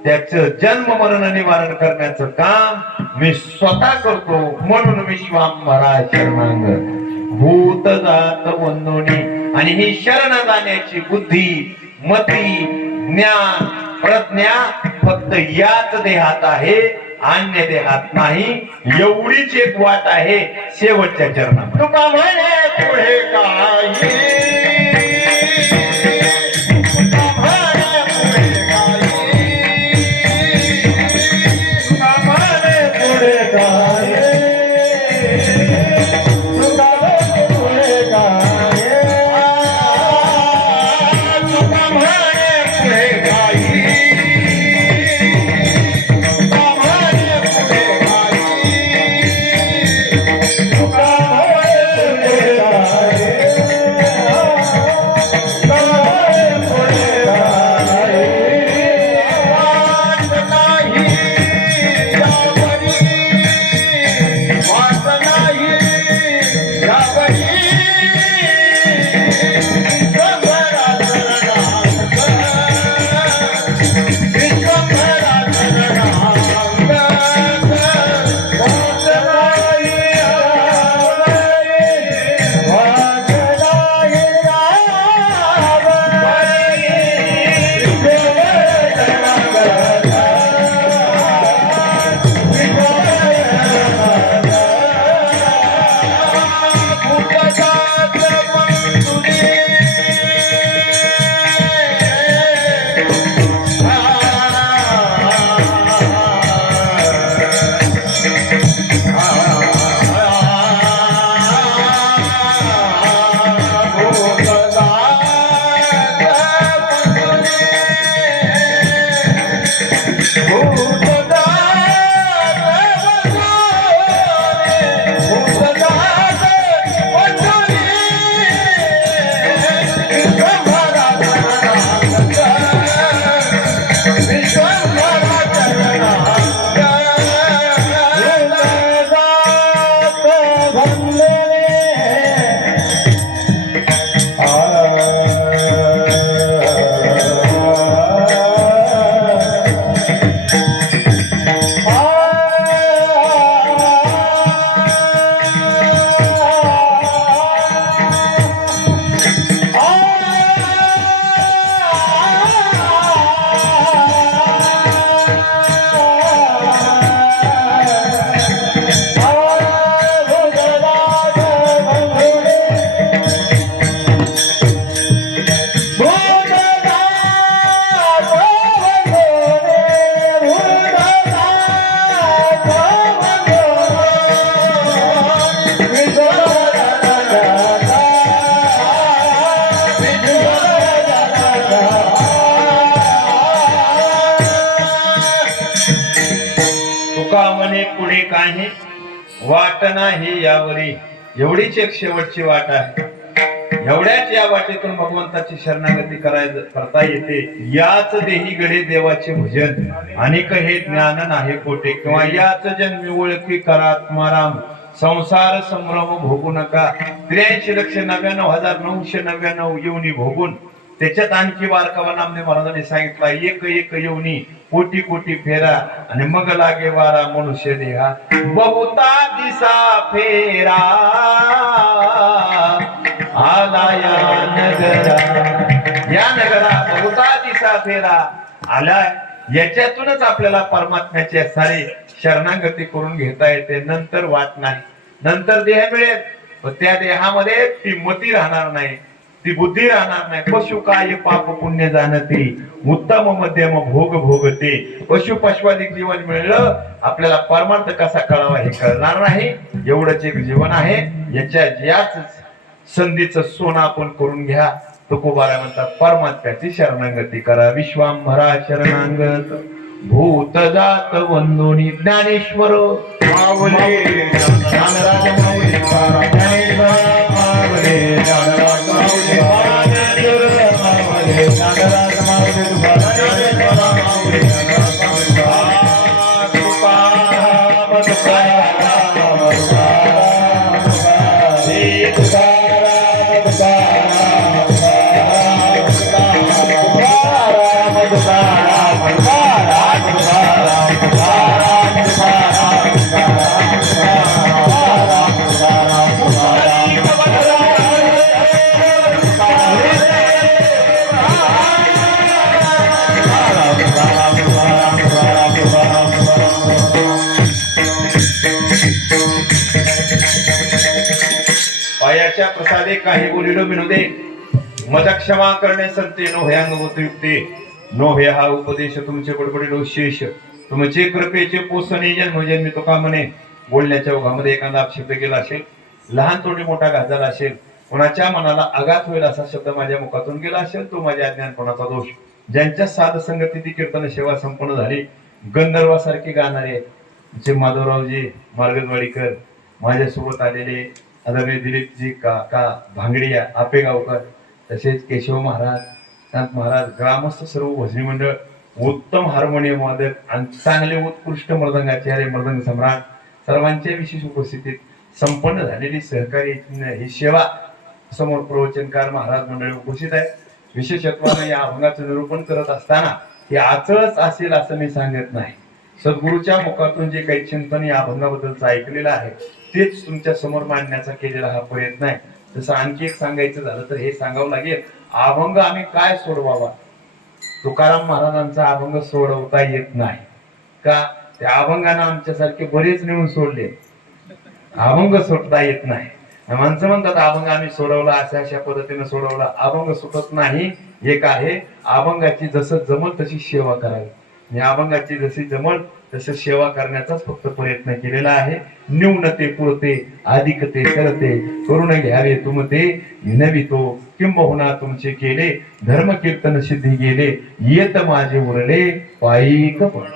त्याचं जन्म मरण निवारण करण्याचं काम मी स्वतः करतो. म्हणून विश्वांभरा शरणांग भूत जात वंदोनी. आणि ही शरण जाण्याची बुद्धी, मती, ज्ञान, प्रज्ञा फक्त याच देहात आहे, अन्य देहात नाही. एवढीच एक वाट आहे शेवटच्या चरणात. तुका म्हणे पुढे काही पुढे काही वाट नाही यावरी. एवढीच एक शेवटची वाट आहे. एवढ्याच या वाटेतून भगवंताची शरणागती करता येते. याच देही गडे देवाचे भजन अनेक हे ज्ञान नाही कोटे. किंवा याच जन्मी ओळखी करा आत्माराम संसार संभ्रम भोगू नका. 83,99,999 येऊनी भोगून त्याच्यात आणखी बारकावा नामदेव महाराजांनी सांगितला, एक एक येऊनी कोटी कोटी फेरा आणि मग लागे वारा मनुष्य देहा. बहुता दिसा फेरा आला या नगरा. या नगरा बहुता दिसा फेरा आलाय. याच्यातूनच आपल्याला परमात्म्याची सारी शरणागती करून घेता येते. नंतर वाट नाही. नंतर देह मिळेल, पण त्या देहामध्ये ती मती राहणार नाही, ती बुद्धी राहणार नाही. पशु काय पाप पुण्य जाणते, उत्तम मध्यम भोग भोगते. पशु पशवादिक जीवन मिळलं, आपल्याला परमार्थ कसा कळावा हे कळणार नाही. एवढंच एक जीवन आहे. याच संधीचं सोनं आपण करून घ्या. तुकोबारा म्हणतात परमात्म्याची शरणागती करा. विश्वांभरा शरणागत भूत जात वंदोनी ज्ञानेश्वर माऊली ज्ञानराज माऊली ज्ञानेश्वर माऊली ज्ञानराज माऊली ज्ञानराज माऊली पायाच्या प्रसादे काही बोलिलो विनोदे, मज क्षमा करणे संते नो हे अंगवतयुक्ते. नो हे हा उपदेश तुमचे बडबडिलो शेष, तुमचे कृपेचे पोसणे जन्मजन्मी. तुका म्हणे बोलण्याच्या ओघामध्ये एखादा शब्द गेला असेल, लहान तोंडी मोठा घात झाला असेल, कोणाच्या मनाला आघात होईल असा शब्द माझ्या मुखातून गेला असेल, तो माझ्या अज्ञानपणाचा दोष. ज्यांच्या साध संगती ती कीर्तन सेवा संपन्न झाली, गंधर्वासारखे गाणारे जे माधवरावजी मार्गदवाडीकर, माझ्यासोबत आलेले आदरणीय दिलीपजी काका भांगडिया आपेगावकर, तसेच केशव महाराज, कांत महाराज, ग्रामस्थ सर्व भजनी मंडळ, उत्तम हार्मोनियम वादक आणि चांगले उत्कृष्ट मृदंगाचार्य, मृदंग सम्राट, सर्वांच्या विशेष उपस्थितीत संपन्न झालेली सहकारी ही सेवा. समोर प्रवचनकार महाराज मंडळी उपस्थित आहे. विशेषत्वानं या अभंगाचं निरूपण करत असताना हे आचळच असेल असं मी सांगत नाही. सद्गुरूच्या मुखातून जे काही चिंतन या अभंगाबद्दलचं ऐकलेलं आहे तेच तुमच्या समोर मांडण्याचा केलेला हा प्रयत्न आहे. जसं आणखी एक सांगायचं झालं तर हे सांगावं लागेल, अभंग आम्ही काय सोडवावा. तुकाराम महाराजांचा अभंग सोडवता येत नाही का? त्या अभंगानं आमच्यासारखे बरेच नेऊन सोडले. अभंग सोडता येत नाही. माणसं म्हणतात अभंग आम्ही सोडवला, अशा पद्धतीने सोडवला. अभंग सुटत नाही. एक आहे अभंगाची जसं जमल तशी सेवा करावी. मी अभंगाची जशी जमल तसं सेवा करण्याचाच फक्त प्रयत्न केलेला आहे. न्यूनते पुरते अधिकते करते, करून घ्यावे तुमते विनवितो. किंबहुना तुमचे केले धर्म कीर्तन सिद्धी गेले, येत माझे उरले पायिक पण.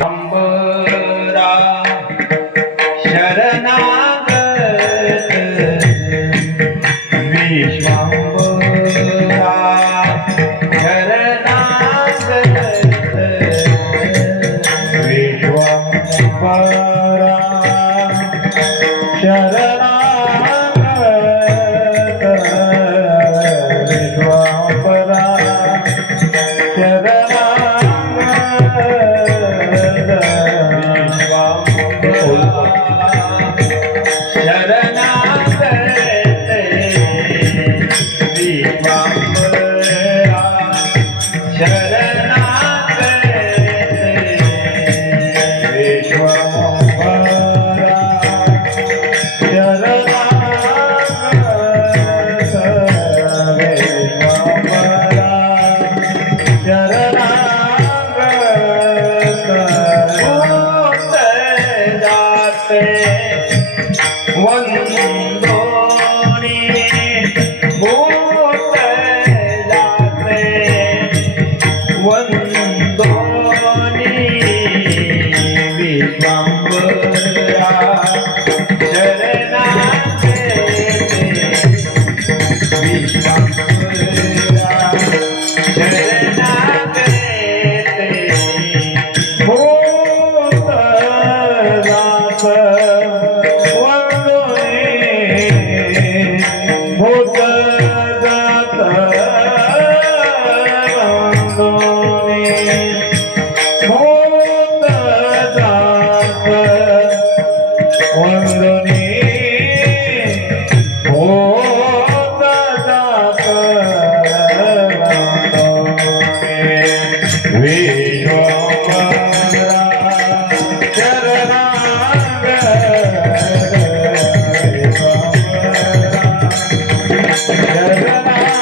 अंबरा शरणागत विश्वांबरा शरणागत विश्वांबरा शरणागत विश्वांबरा वंदोनी भूत जाते वंदोनी विश्वांबरा शरणागते विश्वांबरा शरणागते भूत जाते भूत जात वंदोनी भूत जात वंदोनी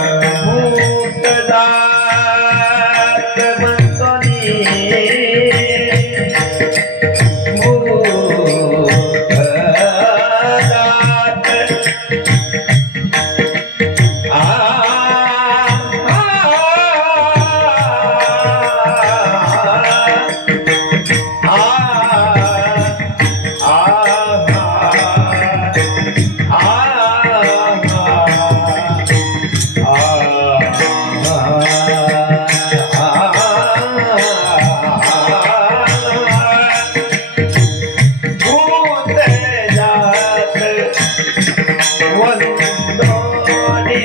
भूत जात वंदोनी विश्वांबरा वंदोनी